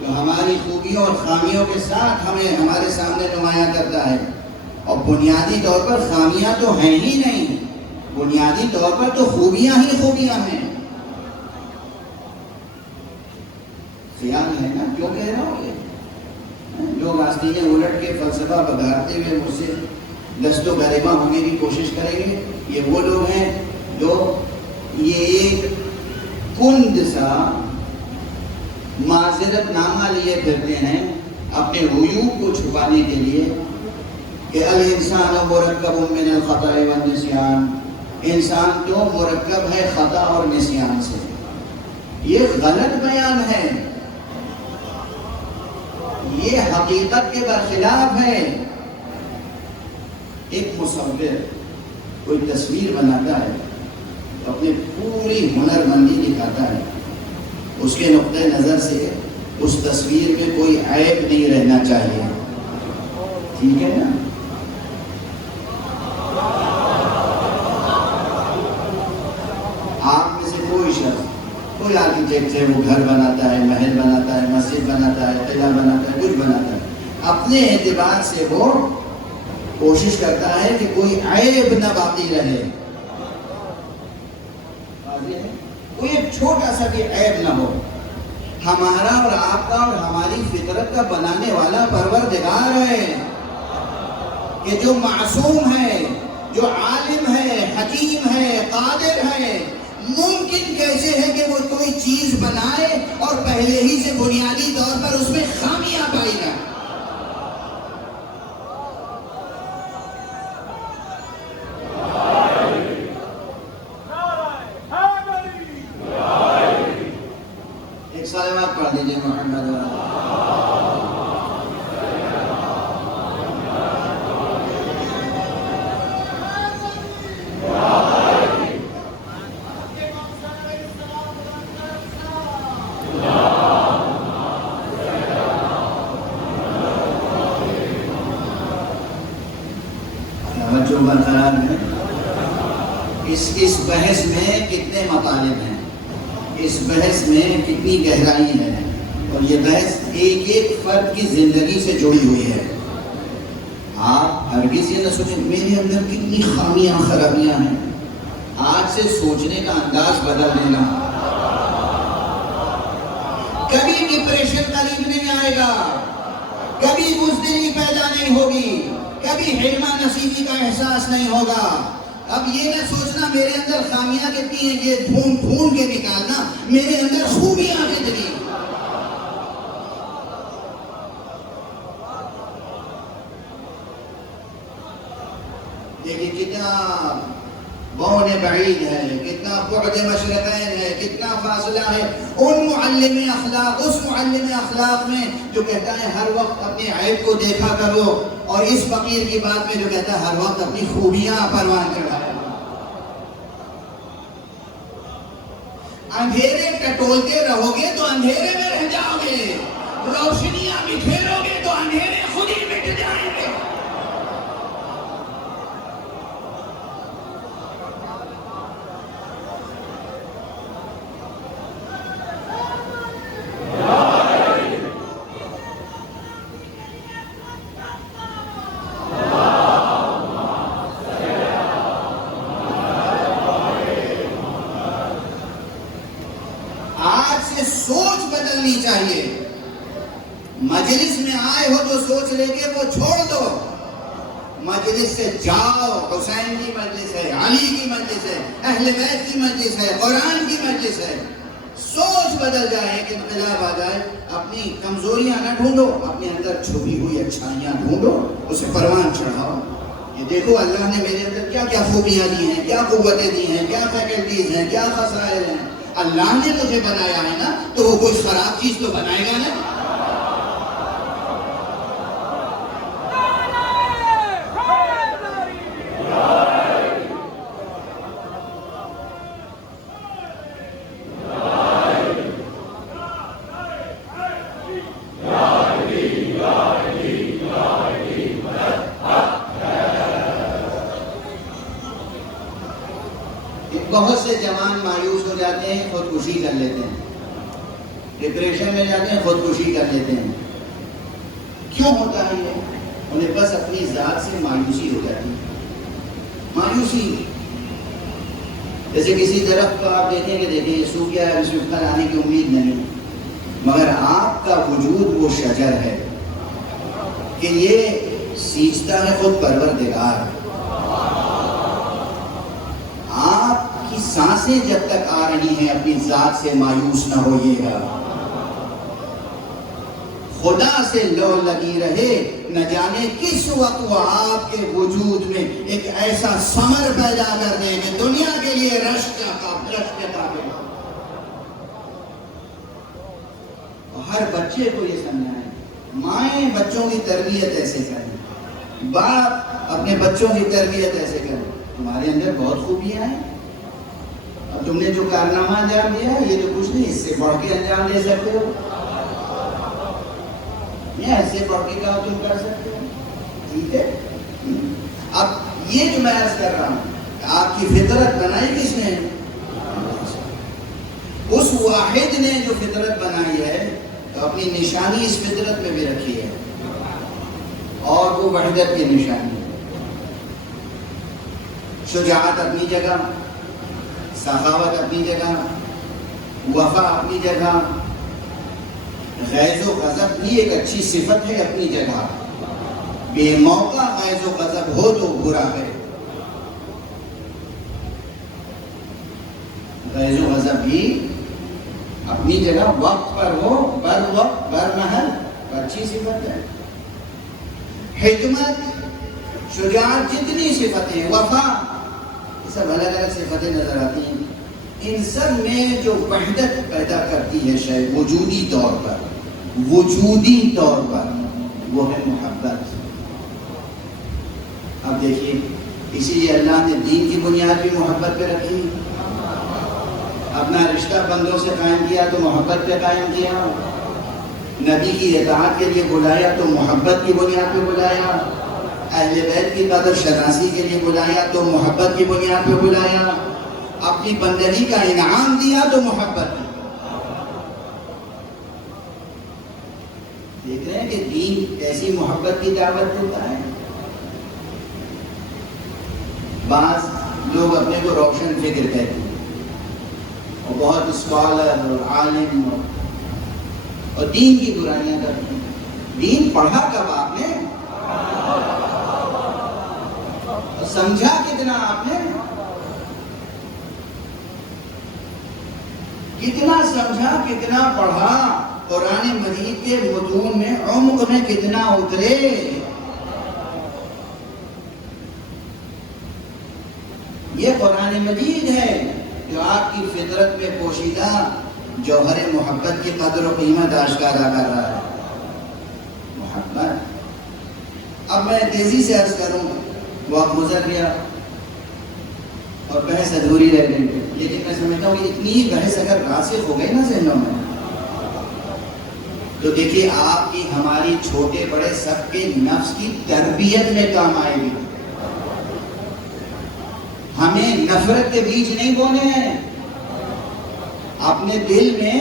جو ہماری خوبیوں اور خامیوں کے ساتھ ہمیں ہمارے سامنے نمایاں کرتا ہے. اور بنیادی طور پر خامیاں تو ہیں ہی نہیں، بنیادی طور پر تو خوبیاں ہی خوبیاں ہیں. خیال ہے نا کیوں کہہ رہا ہوں؟ یہ لوگ آستینیں الٹ کے فلسفہ بگاڑتے ہوئے مجھ سے دست و گریباں ہونے کی کوشش کریں گے. یہ وہ لوگ ہیں جو یہ ایک کند سا معذرت نامہ لیے پھرتے ہیں اپنے عیوب کو چھپانے کے لیے کہ الانسان مرکب من الخطا والنسیان، انسان تو مرکب ہے خطا اور نسیان سے. یہ غلط بیان ہے، یہ حقیقت کے برخلاف ہے. ایک مصور کوئی تصویر بناتا ہے تو اپنی پوری ہنر مندی دکھاتا ہے، اس کے نقطۂ نظر سے اس تصویر میں کوئی عیب نہیں رہنا چاہیے. ٹھیک ہے نا؟ آپ میں سے کوئی شخص، کوئی آرکیٹیکٹ ہے، وہ گھر بناتا ہے، محل بناتا ہے، مسجد بناتا ہے، قلعہ بناتا ہے، کچھ بناتا ہے، اپنے اعتبار سے وہ کوشش کرتا ہے کہ کوئی عیب نہ باقی رہے، کوئی ایک چھوٹا سا بھی عیب نہ ہو۔ ہمارا اور آپ کا اور ہماری فطرت کا بنانے والا پروردگار ہے کہ جو معصوم ہے، جو عالم ہے، حکیم ہے، قادر ہے۔ ممکن کیسے ہے کہ وہ کوئی چیز بنائے اور پہلے ہی سے بنیادی طور پر اس میں خامیاں پائی جائیں؟ ایک صلوات پڑھ دیجیے محمد بچوں برقرار ہے۔ اس بحث میں کتنے مطالب ہیں، اس بحث میں کتنی گہرائی ہے، اور یہ بحث ایک ایک فرد کی زندگی سے جڑی ہوئی ہے۔ آپ ہرگز یہ نہ سوچیں میرے اندر کتنی خامیاں خرابیاں ہیں۔ آج سے سوچنے کا انداز بدل دینا۔ کبھی ڈپریشن قریب نہیں آئے گا، کبھی بزدلی پیدا نہیں ہوگی، کبھی حلمہ نصیبی کا احساس نہیں ہوگا۔ اب یہ نہ سوچنا میرے اندر خامیاں کتنی ہیں، یہ ڈھونڈ کے نکالنا میرے اندر خوبیاں کتنی۔ دیکھیے کتنا بعد بعید ہے، کتنا بعد مشرقین ہے، کتنا فاصلہ ہے ان معلم اخلاق، اس معلم اخلاق میں جو کہتا ہے ہر وقت اپنے عیب کو دیکھا کرو، اور اس فقیر کی بات میں جو کہتا ہے ہر وقت اپنی خوبیاں پروان چڑھایا۔ اندھیرے ٹٹولتے رہو گے تو اندھیرے میں رہ جاؤ گے، روشنیاں بکھیرو گے تو اندھیرے خود ہی مٹ جائیں گے۔ سوچ بدلنی چاہیے۔ مجلس میں آئے ہو تو سوچ لے کے وہ چھوڑ دو، مجلس سے جاؤ۔ حسین کی مجلس ہے، علی کی مجلس ہے، اہل بیت کی مجلس ہے، قرآن کی مجلس ہے۔ سوچ بدل جائے، ایک انقلاب آ جائے۔ اپنی کمزوریاں نہ ڈھونڈو، اپنے اندر چھپی ہوئی اچھائیاں ڈھونڈو، اسے پروان چڑھاؤ۔ یہ دیکھو اللہ نے میرے اندر کیا کیا خوبیاں دی ہیں، کیا قوتیں دی ہیں، کیا فیکلٹیز ہیں، کیا خصائل ہیں۔ اللہ نے مجھے بنایا ہے نا، تو وہ کوئی خراب چیز تو بنائے گا نا۔ بہت سے جوان مایوس ہو جاتے ہیں، خودکشی کر لیتے ہیں، ڈپریشن میں جاتے ہیں، خودکشی کر لیتے ہیں۔ کیوں ہوتا ہے یہ؟ انہیں بس اپنی ذات سے مایوسی ہو جاتی ہے۔ مایوسی جیسے کسی درخت کو آپ دیکھیں کہ دیکھیں یہ سوکھ گیا ہے، اس میں پھل آنے کی امید نہیں، مگر آپ کا وجود وہ شجر ہے کہ یہ سینچتا ہے خود پروردگار۔ آپ کی سانسیں جب تک آ رہی ہیں اپنی ذات سے مایوس نہ ہوئیے گا۔ خدا سے لو لگی رہے، نہ جانے کس وقت وہ آپ کے وجود میں ایک ایسا ثمر پیدا کر دے کہ دنیا کے لیے رشک کے قابل ہو۔ ہر بچے کو یہ سمجھائیں، مائیں بچوں کی تربیت ایسے کریں، باپ اپنے بچوں کی تربیت ایسے کریں۔ تمہارے اندر بہت خوبیاں ہیں، اب تم نے جو کارنامہ انجام دیا ہے یہ تو کچھ نہیں، اس سے بڑھ کے انجام دے سکتے ہو، یا اس سے بڑھ کے کہا تم کر سکتے ہو۔ ٹھیک ہے. اب یہ جو میں عرض کر رہا ہوں کہ آپ کی فطرت بنائی کس نے؟ اس واحد نے جو فطرت بنائی ہے تو اپنی نشانی اس فطرت میں بھی رکھی ہے، اور وہ وحدت کی نشانی ہے. شجاعت اپنی جگہ، سخاوت اپنی جگہ، وفا اپنی جگہ، غیظ و غضب بھی ایک اچھی صفت ہے اپنی جگہ. بے موقع غیظ و غضب ہو تو برا ہے. غیظ و غضب بھی اپنی جگہ وقت پر ہو، بر وقت بر محل، اچھی صفت ہے. حکمت، شجاعت، جتنی صفتیں، وفا، یہ سب الگ الگ صفتیں نظر آتی ہیں. ان سب میں جو وحدت پیدا کرتی ہے شاید وجودی طور پر، وہ ہے محبت. اب دیکھیے، اسی لیے اللہ نے دین کی بنیاد بھی محبت پہ رکھی. اپنا رشتہ بندوں سے قائم کیا تو محبت پہ قائم کیا. نبی کی اطاعت کے لیے بلایا تو محبت کی بنیاد پہ بلایا. اہل بیت کی قدر شناسی کے لیے بلایا تو محبت کی بنیاد پہ بلایا. اپنی بندگی کا انعام دیا تو محبت. دیکھ رہے ہیں کہ دین کیسی محبت کی دعوت دیتا ہے. بعض لوگ اپنے کو روشن فکر کہتے ہیں اور بہت اسکالر اور عالم اور دین کی برائیاں کرتے ہیں. دین پڑھا کب آپ نے؟ سمجھا کتنا آپ نے؟ کتنا سمجھا، کتنا پڑھا؟ قرآن مجید کے متون میں عمق میں کتنا اترے؟ یہ قرآن مجید ہے جو آپ کی فطرت میں پوشیدہ جوہر محبت کی قدر و قیمت آشکارا کر رہا ہے. محبت. اب میں تیزی سے عرض کروں، وقت گزر گیا اور بحث ادھوری رہ گئی، لیکن میں سمجھتا ہوں کہ اتنی بحث اگر راسخ ہو گئی نا ذہنوں میں تو دیکھیے آپ کی، ہماری، چھوٹے بڑے سب کے نفس کی تربیت میں کام آئے گی. ہمیں نفرت کے بیج نہیں بونے ہیں. اپنے دل میں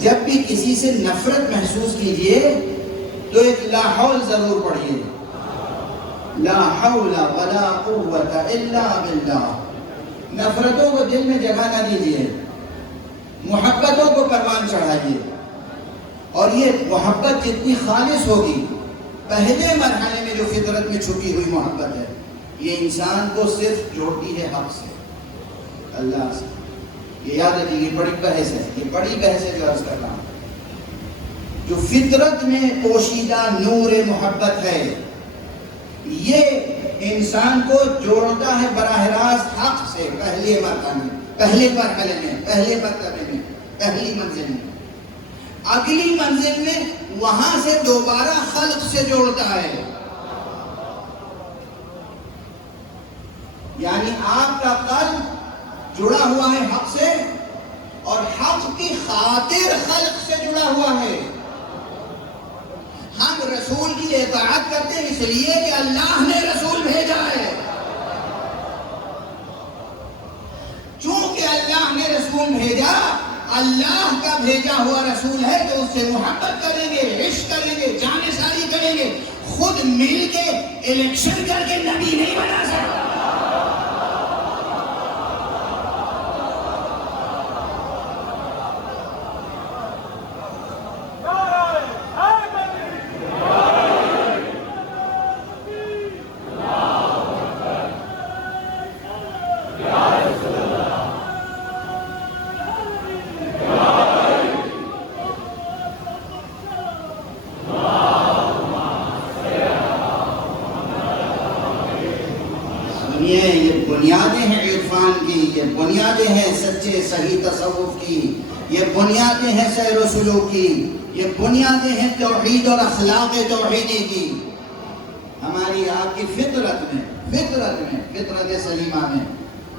جب بھی کسی سے نفرت محسوس کیجئے تو ایک لا حول ضرور پڑھیے. لا حول ولا قوت الا باللہ. نفرتوں کو دل میں جگہ نہ دیجئے، محبتوں کو پروان چڑھائیے. اور یہ محبت جتنی خالص ہوگی، پہلے مرحلے میں جو فطرت میں چھپی ہوئی محبت ہے، یہ انسان کو صرف جوڑتی ہے حق سے، اللہ سے. یہ یاد رکھیے، یہ بڑی بحث ہے، یہ بڑی بحث ہے جو عرض کر رہا ہوں. جو فطرت میں پوشیدہ نور محبت ہے، یہ انسان کو جوڑتا ہے براہ راست حق سے. پہلے مرحلے میں، پہلے مرحلے میں، پہلے مرتبے میں، پہلی منزل میں. اگلی منزل میں وہاں سے دوبارہ خلق سے جوڑتا ہے. یعنی آپ کا قلب جڑا ہوا ہے حق سے، اور حق کی خاطر خلق سے جڑا ہوا ہے. ہم رسول کی اطاعت کرتے ہیں اس لیے کہ اللہ نے رسول بھیجا ہے. چونکہ اللہ نے رسول بھیجا، اللہ کا بھیجا ہوا رسول ہے تو اس سے محبت کریں گے، عشق کریں گے، جان ساری کریں گے. خود مل کے الیکشن کر کے نبی نہیں بنا سکتا. یہ بنیادیں ہیں عرفان کی، یہ بنیادیں ہیں سچے صحیح تصوف کی، یہ بنیادیں ہیں سیر و سلوک کی، یہ بنیادیں ہیں توحید اور اخلاق توحیدی کی. ہماری آپ کی فطرت میں، فطرت سلیمہ میں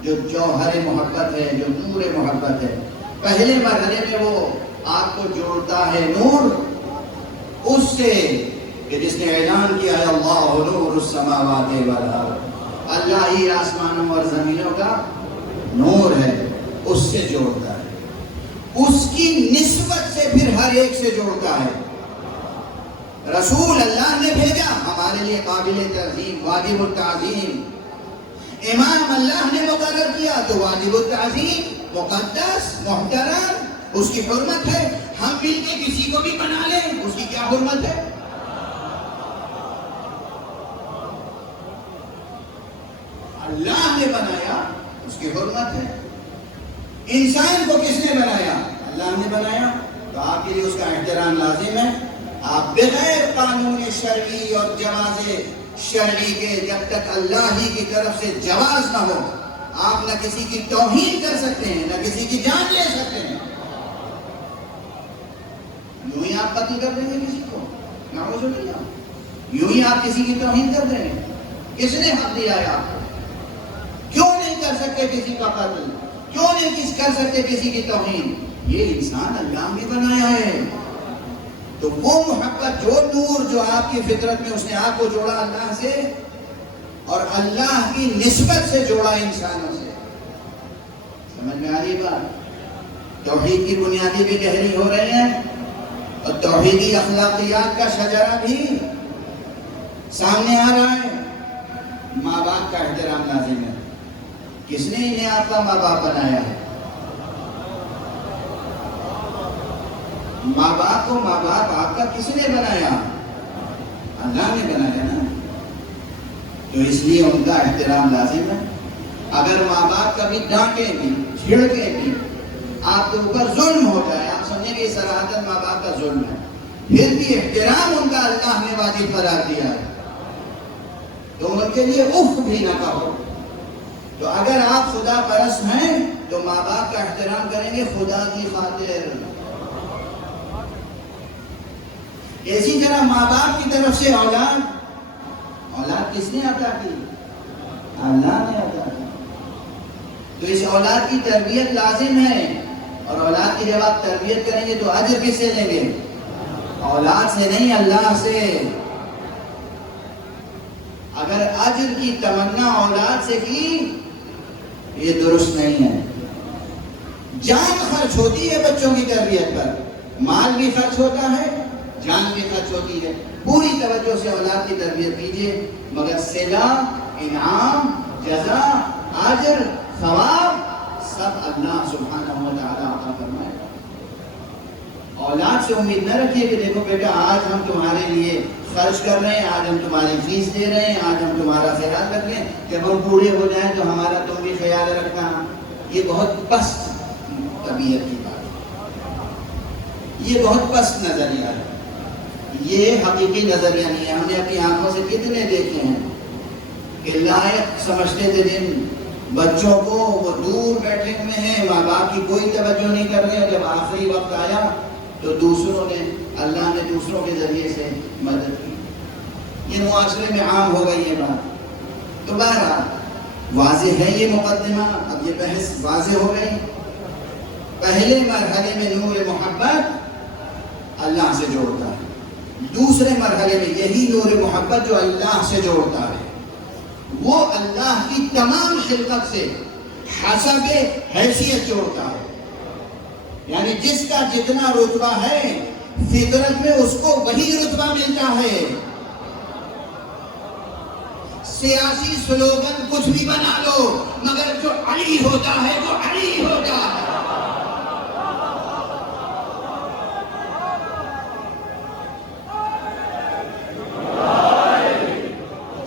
جو جوہر محبت ہے، جو نور محبت ہے، پہلے مرحلے میں وہ آپ کو جوڑتا ہے نور. اس سے کہ جس نے اعلان کیا ہے اللہ نور السماوات والارض، اللہ ہی آسمانوں اور زمینوں کا نور ہے، اس سے جوڑتا ہے، اس کی نسبت سے پھر ہر ایک سے جوڑتا ہے۔ رسول اللہ نے بھیجا، ہمارے لیے قابل تعظیم، واجب التعظیم۔ امام اللہ نے مقرر کیا تو واجب التعظیم، مقدس، محترم، اس کی حرمت ہے۔ ہم مل کے کسی کو بھی بنا لیں، اس کی کیا حرمت ہے؟ اللہ نے بنایا، اس کی حرمت ہے۔ انسان کو کس نے بنایا؟ اللہ نے بنایا، تو آپ کے لیے اس کا احترام لازم ہے۔ آپ بغیر قانون شرعی اور جواز شرعی کے، جب تک اللہ ہی کی طرف سے جواز نہ ہو، آپ نہ کسی کی توہین کر سکتے ہیں، نہ کسی کی جان لے سکتے ہیں۔ یوں ہی آپ قتل کر دیں گے کسی کو، نعوذ باللہ، یوں ہی آپ کسی کی توہین کر دیں گے۔ کس نے حق دیا ہے آپ کو؟ کیوں نہیں کر سکتے کسی کا قتل؟ کیوں نہیں کر سکتے کسی کی توہین؟ یہ انسان اللہ نے بنایا ہے۔ تو وہ محبت، جو نور جو آپ کی فطرت میں اس نے آپ کو جوڑا اللہ سے، اور اللہ کی نسبت سے جوڑا انسانوں سے۔ سمجھ میں آ رہی بات؟ توحید کی بنیادیں بھی گہری ہو رہی ہیں، اور توحیدی اخلاقیات کا شجرہ بھی سامنے آ رہا ہے۔ ماں باپ کا احترام لازم ہے۔ کس نے انہیں آپ کا ماں باپ بنایا ہے؟ ماں باپ کو ماں باپ آپ کا کس نے بنایا؟ اللہ نے بنایا نا۔ تو اس لیے ان کا احترام لازم ہے۔ اگر ماں باپ کبھی ڈانٹیں بھی، چھڑکیں بھی، آپ کے اوپر ظلم ہو جائے، آپ سمجھیں گے صراحتاً ماں باپ کا ظلم ہے، پھر بھی احترام ان کا اللہ نے واجب قرار دیا ہے، تو ان کے لیے اف بھی نہ کہو۔ تو اگر آپ خدا پرست ہیں تو ماں باپ کا احترام کریں گے خدا کی خاطر۔ اسی طرح ماں باپ کی طرف سے اولاد کس نے عطا کی؟ اللہ نے عطا کی۔ تو اس اولاد کی تربیت لازم ہے، اور اولاد کی جب آپ تربیت کریں گے تو اجر کس سے لیں گے؟ اولاد سے نہیں، اللہ سے۔ اگر اجر کی تمنا اولاد سے کی، یہ درست نہیں ہے۔ جان خرچ ہوتی ہے بچوں کی تربیت پر، مال بھی خرچ ہوتا ہے، جان بھی خرچ ہوتی ہے۔ پوری توجہ سے اولاد کی تربیت کیجیے، مگر صلہ، انعام، جزا، اجر، ثواب سب اللہ سبحانہ و تعالی عطا فرمائے گا۔ اولاد سے امید نہ رکھیے کہ دیکھو بیٹا آج ہم تمہارے لیے خرچ کر رہے ہیں، آج ہم تمہاری فیس دے رہے ہیں، آج ہم تمہارا خیال رکھ رہے ہیں، جب ہم بوڑھے ہو جائیں تو ہمارا تم بھی خیال رکھنا۔ یہ بہت پست طبیعت کی بات ہے، یہ بہت پست نظریہ ہے، یہ حقیقی نظریہ نہیں ہے۔ ہم نے اپنی آنکھوں سے کتنے دیکھے ہیں کہ لائق سمجھتے تھے دن بچوں کو، وہ دور بیٹھے ہوئے ہیں، ماں باپ کی کوئی توجہ نہیں کر رہے ہیں، جب آخری وقت آیا تو دوسروں نے، اللہ نے دوسروں کے ذریعے سے مدد کی۔ یہ معاشرے میں عام ہو گئی یہ بات۔ تو بہرحال واضح ہے یہ مقدمہ، اب یہ بحث واضح ہو گئی۔ پہلے مرحلے میں نور محبت اللہ سے جوڑتا ہے، دوسرے مرحلے میں یہی نور محبت جو اللہ سے جوڑتا ہے، وہ اللہ کی تمام خلقت سے حسب حیثیت جوڑتا ہے۔ یعنی جس کا جتنا رتبہ ہے فطرت میں اس کو وہی رتبہ ملتا ہے۔ سیاسی سلوگن کچھ بھی بنا لو، مگر جو علی ہوتا ہے وہ علی ہوتا ہے۔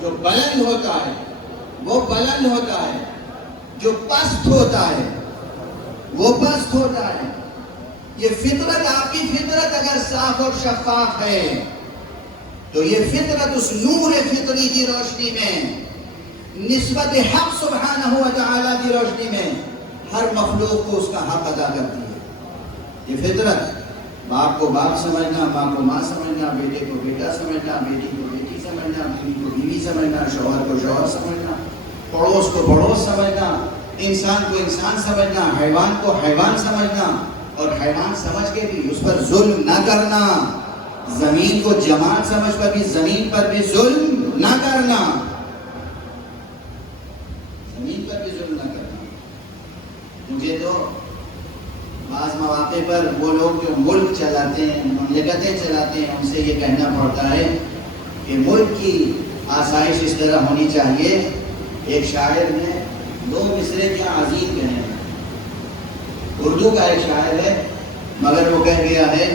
جو بلند ہوتا ہے وہ بلند ہوتا ہے، جو پست ہوتا ہے وہ پست ہوتا ہے۔ یہ فطرت، آپ کی فطرت اگر صاف اور شفاف ہے تو یہ فطرت اس نور فطری کی روشنی میں، نسبت حق سبحانہ و تعالی کی روشنی میں ہر مخلوق کو اس کا حق ادا کرتی ہے۔ یہ فطرت، باپ کو باپ سمجھنا، ماں کو ماں سمجھنا، بیٹے کو بیٹا سمجھنا، بیٹی کو بیٹی سمجھنا، بیوی کو بیوی سمجھنا، شوہر کو شوہر سمجھنا، پڑوس کو پڑوس سمجھنا، انسان کو انسان سمجھنا، حیوان کو حیوان سمجھنا، اور حیوان سمجھ کے بھی اس پر ظلم نہ کرنا۔ زمین کو جماعت سمجھ کر بھی زمین پر بھی ظلم نہ کرنا، زمین پر بھی ظلم نہ کرنا۔ مجھے تو بعض مواقع پر وہ لوگ جو ملک چلاتے ہیں، مملکتیں چلاتے ہیں، ان سے یہ کہنا پڑتا ہے کہ ملک کی آسائش اس طرح ہونی چاہیے۔ ایک شاعر نے 2 مصرے کیا عظیم کہے ہیں، اردو کا ایک شاعر ہے، مگر وہ کہہ گیا ہے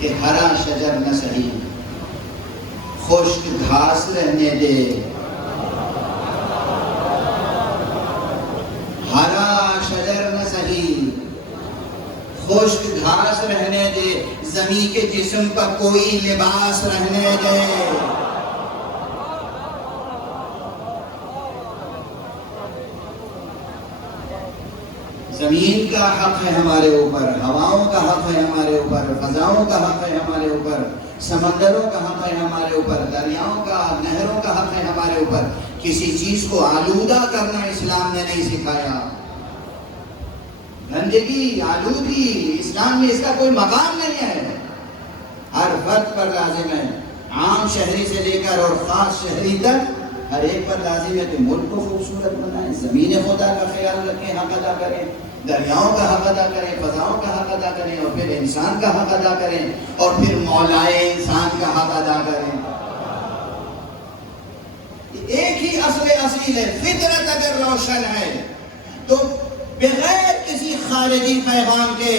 کہ ہرا شجر نہ سہی خشک گھاس رہنے دے، ہرا شجر نہ سہی خشک گھاس رہنے دے، زمین کے جسم پر کوئی لباس رہنے دے۔ زمین کا حق ہے ہمارے اوپر، ہواؤں کا حق ہے ہمارے اوپر، فضاؤں کا حق ہے ہمارے اوپر، سمندروں کا حق ہے ہمارے اوپر، دریاؤں کا، نہروں کا حق ہے ہمارے اوپر۔ کسی چیز کو آلودہ کرنا اسلام نے نہیں سکھایا۔ گندگی، آلودگی، اسلام میں اس کا کوئی مقام نہیں ہے۔ ہر فرد پر لازم ہے، عام شہری سے لے کر اور خاص شہری تک ہر ایک پر لازم ہے کہ ملک کو خوبصورت بنائیں، زمین خدا کا خیال رکھیں، حق ادا کریں، دریاؤں کا حق ادا کریں، فضاؤں کا حق ادا کریں، اور پھر انسان کا حق ادا کریں، اور پھر مولائے انسان کا حق ادا کریں۔ ایک ہی اصل اصیل ہے، فطرت اگر روشن ہے تو بغیر کسی خارجی پیغام کے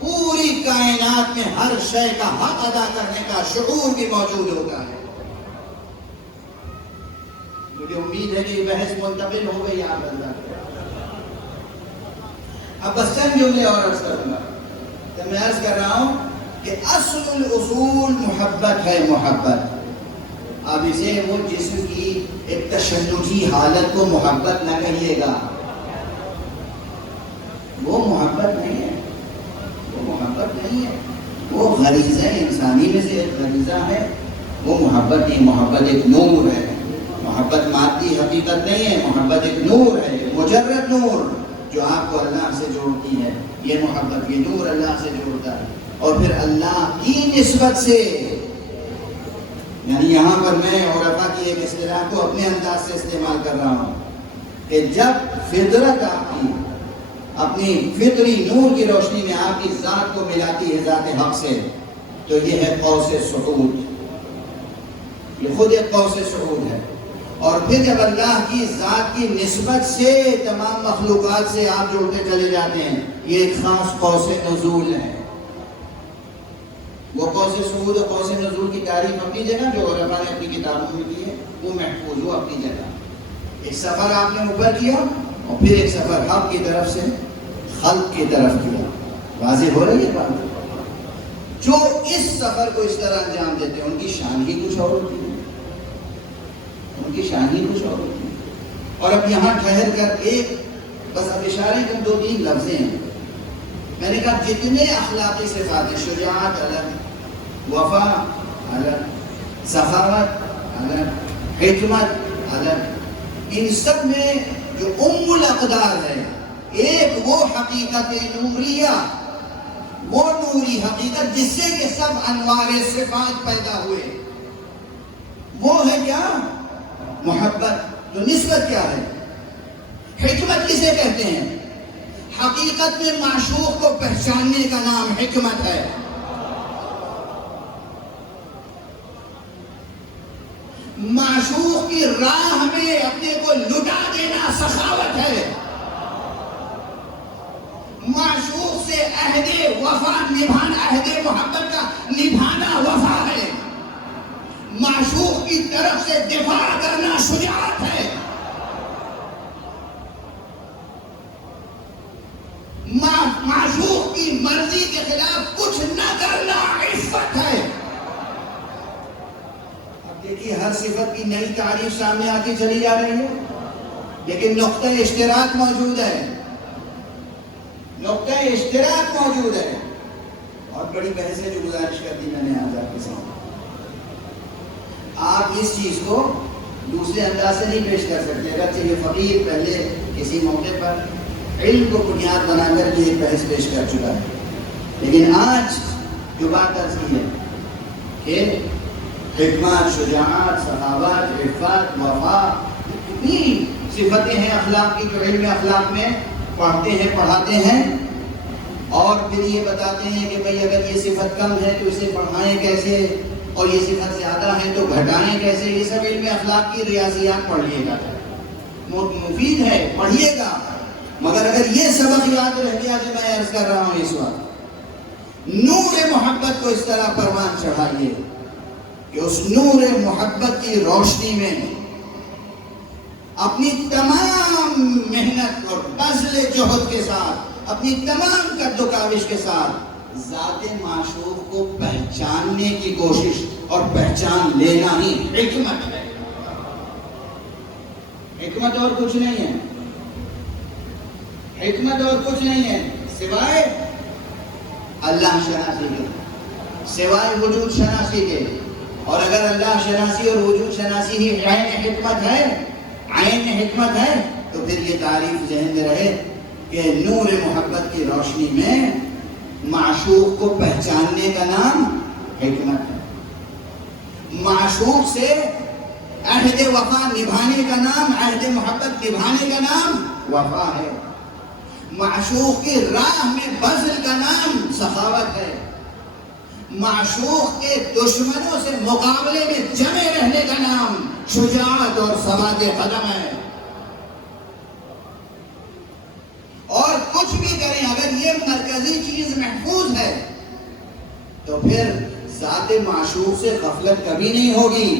پوری کائنات میں ہر شے کا حق ادا کرنے کا شعور بھی موجود ہوتا ہے۔ مجھے امید ہے کہ یہ بحث منتقل ہو گئی آپ اللہ۔ اب بس چند جملے اور عرض کروں گا۔ تو میں عرض کر رہا ہوں کہ اصل الاصول محبت ہے، محبت۔ اب اسے وہ جسم کی ایک تشنجی حالت کو محبت نہ کہیے گا، وہ محبت نہیں ہے، وہ محبت نہیں ہے، وہ غریزہ انسانی میں سے ایک غریزہ ہے، وہ محبت نہیں۔ محبت ایک نور ہے، محبت مادی حقیقت نہیں ہے، محبت ایک نور ہے، مجرد نور جو آپ کو اللہ سے جوڑتی ہے۔ یہ محبت، یہ نور اللہ سے جوڑتا ہے، اور پھر اللہ کی نسبت سے، یعنی یہاں پر میں عرفا کی ایک اصطلاح کو اپنے انداز سے استعمال کر رہا ہوں کہ جب فطرت آپ کی اپنی فطری نور کی روشنی میں آپ کی ذات کو ملاتی ہے ذات حق سے، تو یہ ہے قوس صعود، یہ خود ایک قوس صعود ہے۔ اور پھر جب اللہ کی ذات کی نسبت سے تمام مخلوقات سے آپ جڑتے چلے جاتے ہیں، یہ ایک خاص قوس نزول ہے۔ وہ قوس صعود اور قوس نزول کی تعریف اپنی جگہ جو علماء نے اپنی کتابوں میں کی ہے وہ محفوظ ہو اپنی جگہ۔ ایک سفر آپ نے اوپر کیا اور پھر ایک سفر حق کی طرف سے خلق کی طرف کیا۔ واضح ہو رہی ہے بات؟ جو اس سفر کو اس طرح انجام دیتے ہیں ان کی شان ہی کچھ اور ہوتی ہے، ان کی شان ہی کچھ اور ہوتی ہے۔ اور اب یہاں ٹھہر کر ایک بس اب اشارے میں 2-3 لفظیں ہیں۔ میں نے کہا جتنے اخلاقی صفات ہیں، شجاعت الگ، وفا الگ، سخاوت الگ، حکمت الگ، ان سب میں جو الاقدار ہے، ایک وہ حقیقت نوریہ، وہ نوری حقیقت جس سے کہ سب انوار صفات پیدا ہوئے، وہ ہے کیا؟ محبت۔ تو نسبت کیا ہے؟ حکمت کسے کہتے ہیں؟ حقیقت میں معشوق کو پہچاننے کا نام حکمت ہے۔ معشوق کی راہ میں اپنے کو لٹا دینا سخاوت ہے۔ معشوق سے عہد وفا نبھانا، عہد محبت کا نبھانا وفا ہے۔ معشوق کی طرف سے دفاع کرنا شجاعت ہے۔ معشوق کی مرضی کے خلاف کچھ نہ کرنا عفت ہے۔ اب دیکھیے ہر صفت کی نئی تعریف سامنے آتی چلی جا رہی ہے، لیکن نقطہ اشتراک موجود ہے، نقطہ اشتراک موجود ہے۔ اور بڑی بحث ہے جو گزارش کر دی میں نے آج آپ کے سامنے۔ آپ اس چیز کو دوسرے انداز سے نہیں پیش کر سکتے، اگرچہ یہ فقیر پہلے کسی موقع پر علم کو بنیاد بنا کر بھی ایک بحث پیش کر چکا ہے، لیکن آج جو بات عرض کی ہے کہ حکمت، شجاعت، سخاوت، عفت، وفا، کتنی صفتیں ہیں اخلاق کی جو علم اخلاق میں پڑھاتے ہیں، اور پھر یہ بتاتے ہیں کہ بھئی اگر یہ صفت کم ہے تو اسے بڑھائیں کیسے، اور یہ صفت زیادہ ہے تو گھٹائیں کیسے. یہ سب علم اخلاق کی ریاضیات پڑھیے گا، مفید ہے، پڑھیے گا. مگر اگر یہ سبق یاد رہ گیا جو میں عرض کر رہا ہوں اس وقت، نور محبت کو اس طرح پروان چڑھائیے کہ اس نور محبت کی روشنی میں اپنی تمام محنت اور بذل جہد کے ساتھ، اپنی تمام قد و کاوش کے ساتھ ذات معشوق کو پہچاننے کی کوشش اور پہچان لینا ہی حکمت ہے. حکمت اور کچھ نہیں ہے، حکمت اور کچھ نہیں ہے سوائے اللہ شناسی کے، سوائے وجود شناسی کے. اور اگر اللہ شناسی اور وجود شناسی ہی عین حکمت ہے، عین حکمت ہے، تو پھر یہ تعریف ذہن میں رہے کہ نور محبت کی روشنی میں معشوق کو پہچاننے کا نام حکمت ہے. معشوق سے عہد وفا نبھانے کا نام، عہد محبت نبھانے کا نام وفا ہے. معشوق کی راہ میں بذل کا نام سخاوت ہے. معشوق کے دشمنوں سے مقابلے میں جمے رہنے کا نام شجاعت اور ثبات قدم ہے. اور کچھ بھی کریں اگر یہ مرکزی چیز محفوظ ہے تو پھر ذات معشوق سے غفلت کبھی نہیں ہوگی.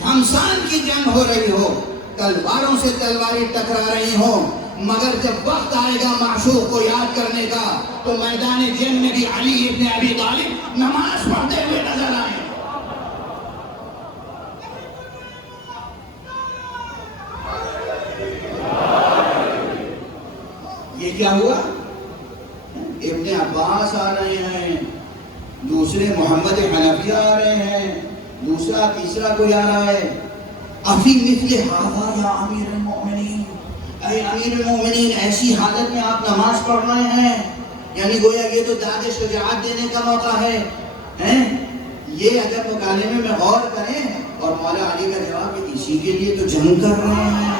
گھمسان کی جنگ ہو رہی ہو، تلواروں سے تلواریں ٹکرا رہی ہوں، مگر جب وقت آئے گا معشوق کو یاد کرنے کا تو میدان جنگ میں بھی علی ابن ابی طالب نماز پڑھتے ہوئے نظر آئے. یہ کیا ہوا؟ ابن عباس آ رہے ہیں، دوسرے محمد حنفیہ آ رہے ہیں، دوسرا تیسرا کوئی آ رہا ہے. افی مثل ھذا یا امیر المؤمنین، اے امیر المؤمنین ایسی حالت میں آپ نماز پڑھ رہے ہیں، یعنی گویا یہ تو داد شجاعت دینے کا موقع ہے. یہ اگر مکالمے میں غور کریں اور مولا علی کا جواب کہ اسی کے لیے تو جنگ کر رہے ہیں.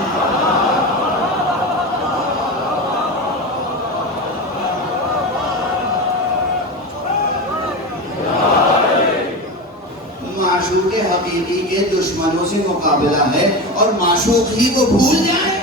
معشوق حقیقی کے دشمنوں سے مقابلہ ہے اور معشوق ہی کو بھول جائیں.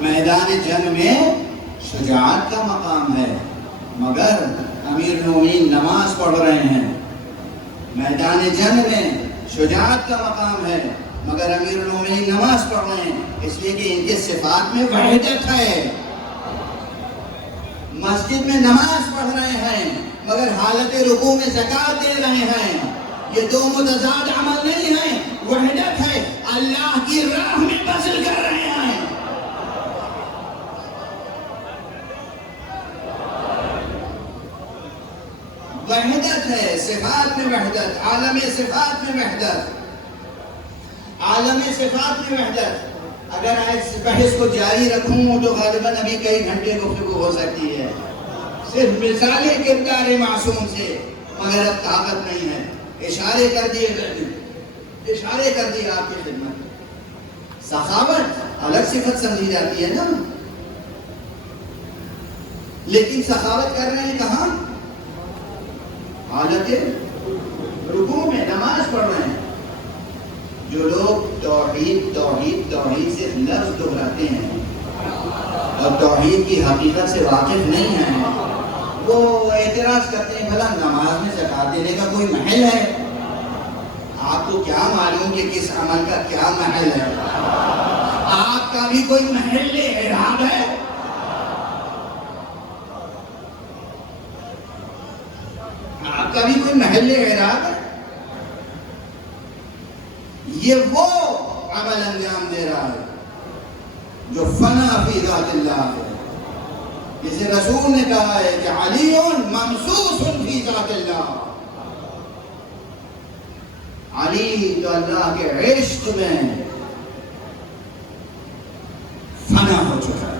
میدان جنگ میں شجاعت کا مقام ہے مگر امیر المومنین نماز پڑھ رہے ہیں. میدان جنگ میں شجاعت کا مقام ہے مگر امیر المومنین نماز پڑھ رہے ہیں، اس لیے کہ ان کے صفات میں وحدت ہے. مسجد میں نماز پڑھ رہے ہیں مگر حالت رکوع میں زکوٰۃ دے رہے ہیں. یہ دو متضاد عمل نہیں ہے، وحدت ہے. اللہ کی راہ میں بذل کر رہے ہیں. وحدت ہے، صفات میں وحدت، عالم صفات میں وحدت، عالم صفات میں وحدت. اگر اس بحث کو جاری رکھوں تو غالباً ابھی کئی گھنٹے گفتگو ہو سکتی ہے صرف مثالی کردار معصوم سے، مگر اب طاقت نہیں ہے. اشارے کر دیے آپ کی خدمت. سخاوت الگ صفت سمجھی جاتی ہے نا، لیکن سخاوت کر رہے ہیں کہاں؟ حالت رکوع میں نماز پڑھ رہے ہیں. جو لوگ توحید توحید توحید سے لفظ دہراتے ہیں اور توحید کی حقیقت سے واقف نہیں ہیں، وہ اعتراض کرتے ہیں بھلا نماز میں زکوٰۃ دینے کا کوئی محل ہے؟ آپ کو کیا معلوم کہ کس عمل کا کیا محل ہے؟ آپ کا بھی کوئی محل اعراب ہے؟ آپ کا بھی کوئی محل اعراب ہے؟ یہ وہ عمل انجام دے رہا ہے جو فنا فی ذات اللہ ہے. جسے رسول نے کہا ہے کہ علی ممسوس فی ذات اللہ، علی تو اللہ کے عشق میں فنا ہو چکا ہے.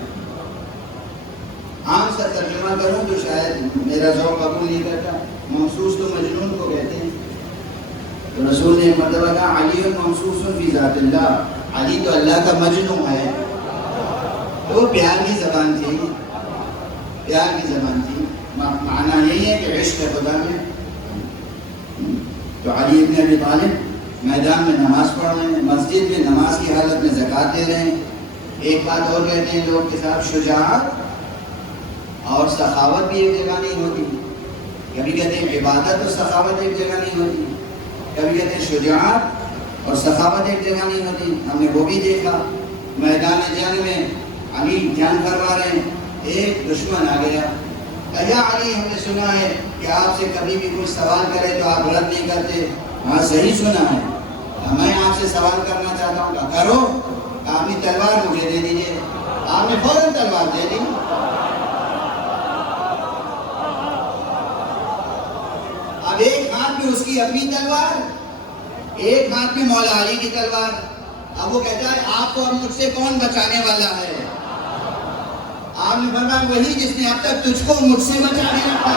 عام سا ترجمہ کروں تو شاید میرا ذوق قبول نہیں کرتا. ممسوس تو مجنون کو کہتے ہیں، تو رسول نے ایک مرتبہ کہا علی ممسوس فی ذات اللہ، علی تو اللہ کا مجنون ہے. تو وہ پیار کی زبان تھی، پیار کی زبان تھی. معنی یہی ہے کہ عشق خدا میں. تو علی ابن ابی طالب میدان میں نماز پڑھ رہے ہیں، مسجد میں نماز کی حالت میں زکوٰۃ دے رہے ہیں. ایک بات اور کہتے ہیں لوگ کے ساتھ، شجاعت اور سخاوت بھی ایک جگہ نہیں ہوتی. کبھی کہتے ہیں عبادت اور سخاوت ایک جگہ نہیں ہوتی، کبھی کہتے ہیں شجاعت اور سخاوت ایک جگہ نہیں ہوتی. ہم نے وہ بھی دیکھا میدان جنگ میں علی جنگ کروا رہے ہیں، ایک دشمن آ گیا. یا علی ہم نے سنا ہے کہ آپ سے کبھی بھی کوئی سوال کرے تو آپ رد نہیں کرتے. ہاں صحیح سنا ہے، میں آپ سے سوال کرنا چاہتا ہوں. کہا کرو. اپنی تلوار مجھے دے دیجیے. آپ نے فوراً تلوار دے دی. اب ایک ہاتھ میں اس کی اپنی تلوار، ایک ہاتھ میں مولا علی کی تلوار. اب وہ کہتا ہے آپ کو اب مجھ سے کون بچانے والا ہے؟ آپ نے فرمایا وہی جس نے اب تک تجھ کو مجھ سے بچا دیا تھا.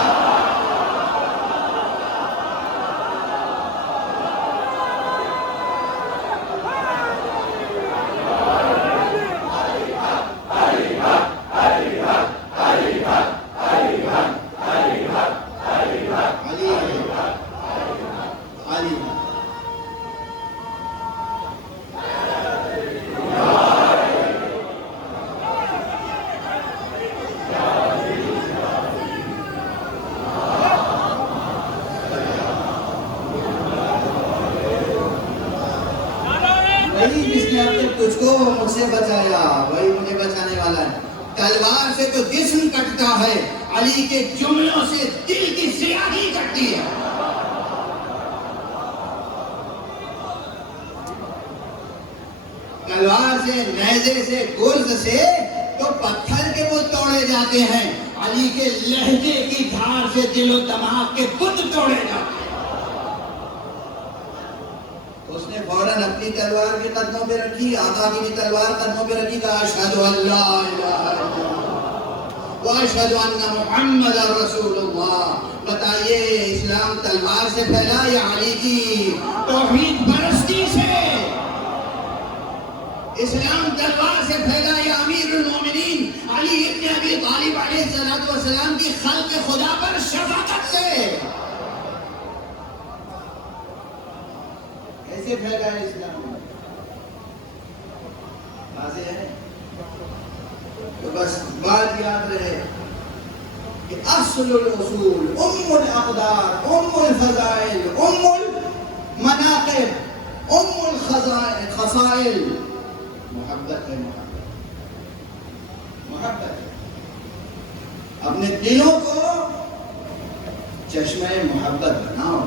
وہی جس نے اب تک تجھ کو مجھ سے بچایا وہی مجھے بچانے والا ہے. تلوار سے تو جسم کٹتا ہے، علی کے جملوں سے دل کی سیاہی کٹتی ہے. تلوار سے، نیزے سے، گرز سے تو پتھر کے بت توڑے جاتے ہیں، علی کے لہجے کی دھار سے دل و دماغ کے بت توڑے جاتے ہیں. اس نے فوراً اپنی تلوار بھی قدموں پہ رکھی، آقا کی بھی تلوار قدموں پہ رکھی. کہا اشہد ان لا الہ الا اللہ واشہد ان محمد رسول اللہ. بتائیے اسلام تلوار سے پھیلا یا علی کی توحید پرستی سے؟ اسلام تلوار سے پھیلا یا امیر المومنین علی ابن ابی طالب علیہ السلام کی خلق خدا پر شفقت سے؟ کیسے پھیلا ہے اسلام؟ واضح ہے. تو بس بات یاد رہے کہ اصل الاصول، ام الاقدار، ام الفضائل، ام المناقب، ام الخصائل محبت ہے. محبت ہے. اپنے دلوں کو چشمہ محبت بناؤ.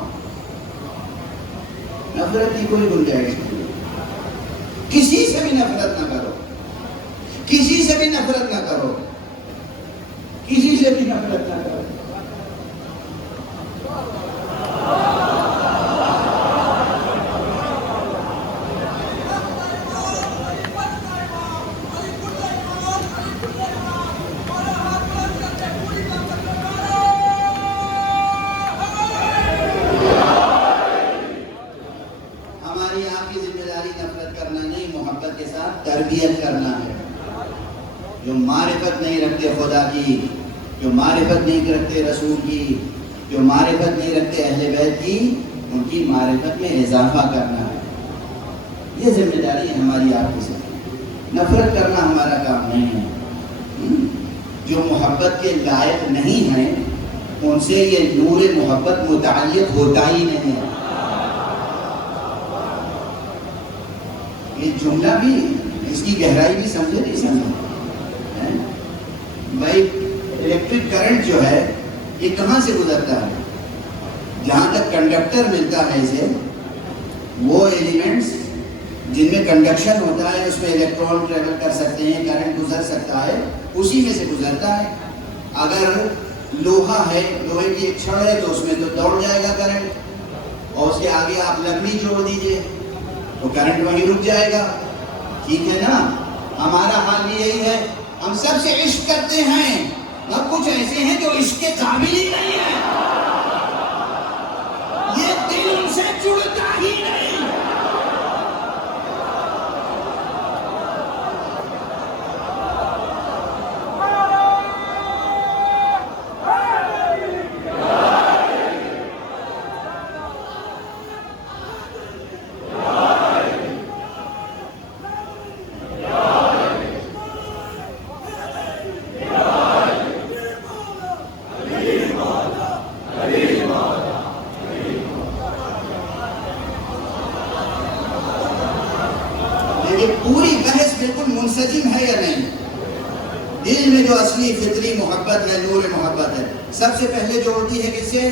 نفرت کی کوئی گنجائش نہیں. کسی سے بھی نفرت نہ کرو، کسی سے بھی نفرت نہ کرو، کسی سے بھی نفرت نہ کرو. تربیت کرنا ہے. جو معرفت نہیں رکھتے خدا کی، جو معرفت نہیں رکھتے رسول کی، جو معرفت نہیں رکھتے اہل بیت کی، ان کی معرفت میں اضافہ کرنا ہے. یہ ذمہ داری ہے ہماری آپ کی. نفرت کرنا ہمارا کام نہیں ہے. جو محبت کے لائق نہیں ہیں ان سے یہ نور محبت متعلق ہوتا ہی نہیں ہے. یہ جملہ بھی، اس کی گہرائی بھی سمجھے نہیں سمجھے. بھائی الیکٹرک کرنٹ جو ہے یہ کہاں سے گزرتا ہے؟ جہاں تک کنڈکٹر ملتا ہے اسے، وہ ایلیمنٹس جن میں کنڈکشن ہوتا ہے، اس میں الیکٹرون ٹریول کر سکتے ہیں، کرنٹ گزر سکتا ہے، اسی میں سے گزرتا ہے۔ اگر لوہا ہے، لوہے کی ایک چھڑ ہے تو اس میں تو دوڑ جائے گا کرنٹ، اور اس کے آگے آپ لکڑی جوڑ دیجئے تو کرنٹ وہیں رک جائے گا۔ ٹھیک ہے نا؟ ہمارا حال بھی یہی ہے، ہم سب سے عشق کرتے ہیں، اب کچھ ایسے ہیں جو عشق کے قابل ہی نہیں ہے، یہ دل ان سے جڑتا ہی نہیں۔ پوری بحث بالکل منسجم ہے یا نہیں؟ دل میں جو اصلی فطری محبت ہے، نور محبت ہے، سب سے پہلے جوڑتی ہے کس سے؟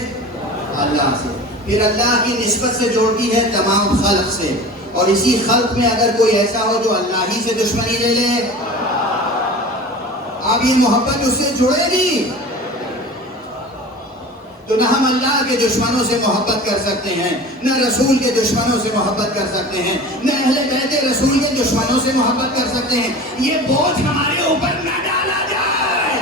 اللہ سے، پھر اللہ کی نسبت سے جوڑتی ہے تمام خلق سے، اور اسی خلق میں اگر کوئی ایسا ہو جو اللہ ہی سے دشمنی لے لے، اب یہ محبت اس سے جڑے گی تو نہ ہم اللہ کے دشمنوں سے محبت کر سکتے ہیں، نہ رسول کے دشمنوں سے محبت کر سکتے ہیں، نہ اہل بیت رسول کے دشمنوں سے محبت کر سکتے ہیں۔ یہ بوجھ ہمارے اوپر نہ ڈالا جائے۔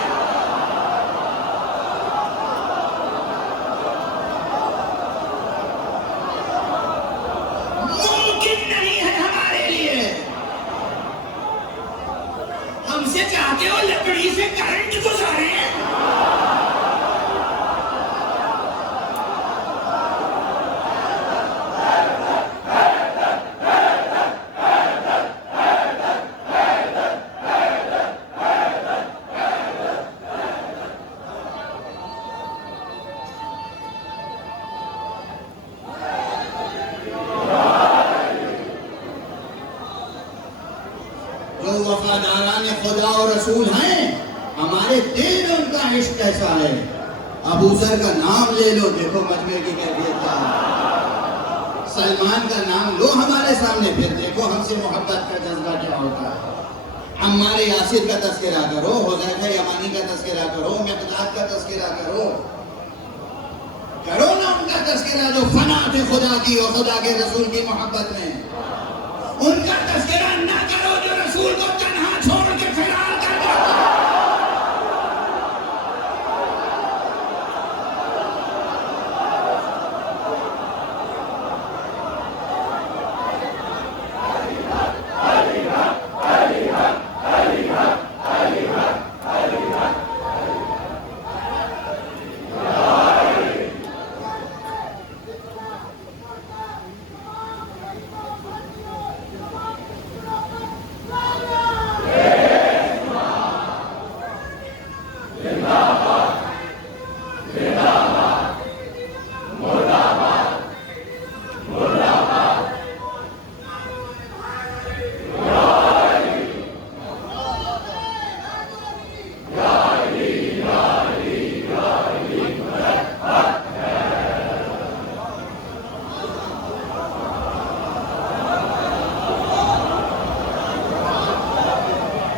ممکن نہیں ہے ہمارے لیے، ہم سے چاہتے ہو لکڑی سے کرنٹ گزارے، وفاداران خدا اور رسول ہیں، ہمارے دل میں ان کا عشق کیسا ہے۔ ابو ذر کا نام لے لو، دیکھو مجمع کی کیفیت کیا ہے۔ سلمان کا نام لو ہمارے سامنے، پھر دیکھو ہم سے محبت کا جذبہ کیا ہوتا ہے۔ عمار یاسر کا تذکرہ کرو، حذیفہ یمانی کا تذکرہ کرو، مقداد کا تذکرہ کرو نا ان کا تذکرہ جو فنا تھے خدا کی اور خدا کے رسول کی محبت میں۔ ان کا تذکرہ نہ کرو جو رسول کو تنہا چھوڑ کے فرار کر جاتا ہے۔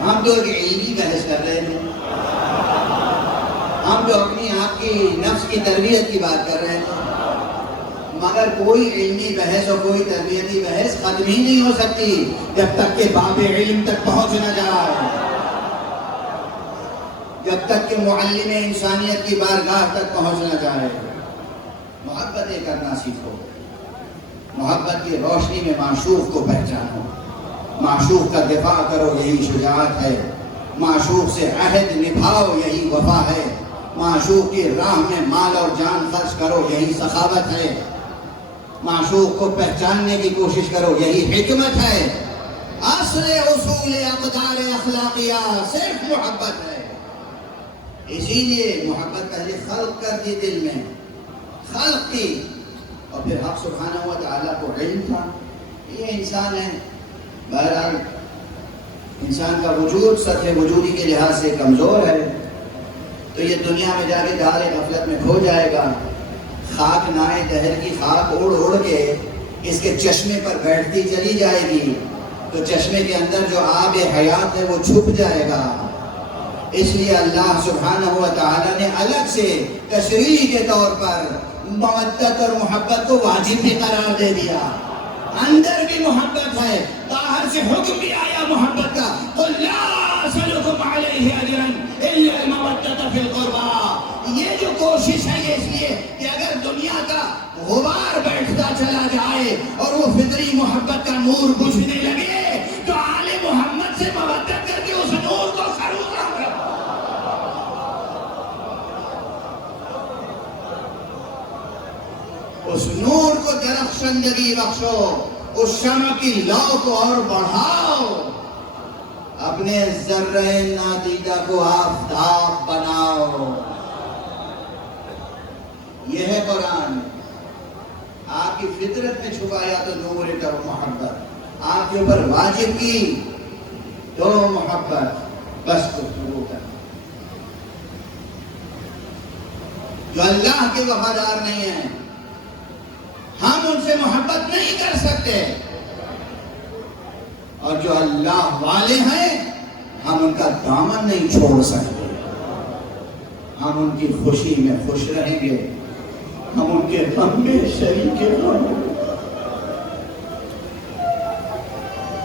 ہم تو ایک علمی بحث کر رہے تھے، ہم جو اپنی آپ کی نفس کی تربیت کی بات کر رہے تھے، مگر کوئی علمی بحث اور کوئی تربیتی بحث ختم ہی نہیں ہو سکتی جب تک کہ باب علم تک پہنچ نہ جائے، جب تک کہ معلم انسانیت کی بارگاہ تک پہنچ نہ جائے۔ محبتیں کرنا سیکھو، محبت کی روشنی میں معشوق کو پہچانو، معشوق کا دفاع کرو، یہی شجاعت ہے، معشوق سے عہد نبھاؤ، یہی وفا ہے، معشوق کی راہ میں مال اور جان خرچ کرو، یہی سخاوت ہے، معشوق کو پہچاننے کی کوشش کرو، یہی حکمت ہے۔ اصل اصول اقدار اخلاقیہ صرف محبت ہے۔ اسی لیے محبت پہلے خلق کر دی دل میں، خلق کی، اور پھر حق سبحانہ و تعالیٰ کو علم تھا یہ انسان ہے۔ بہرحال انسان کا وجود سطح وجودی کے لحاظ سے کمزور ہے، تو یہ دنیا میں جا کے دار غفلت میں کھو جائے گا۔ خاک نائے دہر کی خاک اڑ اڑ کے اس کے چشمے پر بیٹھتی چلی جائے گی تو چشمے کے اندر جو آب حیات ہے وہ چھپ جائے گا۔ اس لیے اللہ سبحانہ و تعالی نے الگ سے تشریح کے طور پر مودت اور محبت کو واجب بھی قرار دے دیا۔ اندر بھی محبت ہے، باہر سے حکم بھی آیا محبت کا، قُلْ لَا أَسْأَلُكُمْ عَلَيْهِ أَجْرًا إِلَّا الْمَوَدَّةَ فِي الْقُرْبَى۔ یہ جو کوشش ہے یہ اس لیے کہ اگر دنیا کا غبار بیٹھتا چلا جائے اور وہ فطری محبت کا نور بجھنے لگے تو آل محمد سے مودت کر کے اس نور کو خروش کرو۔ اس نور کو درخشندگی بخشو، اس شمع کی لو کو اور بڑھاؤ، اپنے ذرہ نادیدہ کو آفتاب بناؤ۔ یہ ہے قرآن۔ آپ کی فطرت میں چھپایا تو نور اور محبت، آپ کے اوپر واجب کی تو محبت، بس تو شروع کر۔ جو اللہ کے وفادار نہیں ہیں ہم ان سے محبت نہیں کر سکتے، اور جو اللہ والے ہیں ہم ان کا دامن نہیں چھوڑ سکتے۔ ہم ان کی خوشی میں خوش رہیں گے، ہم ان کے غم میں شریک ہوں گے۔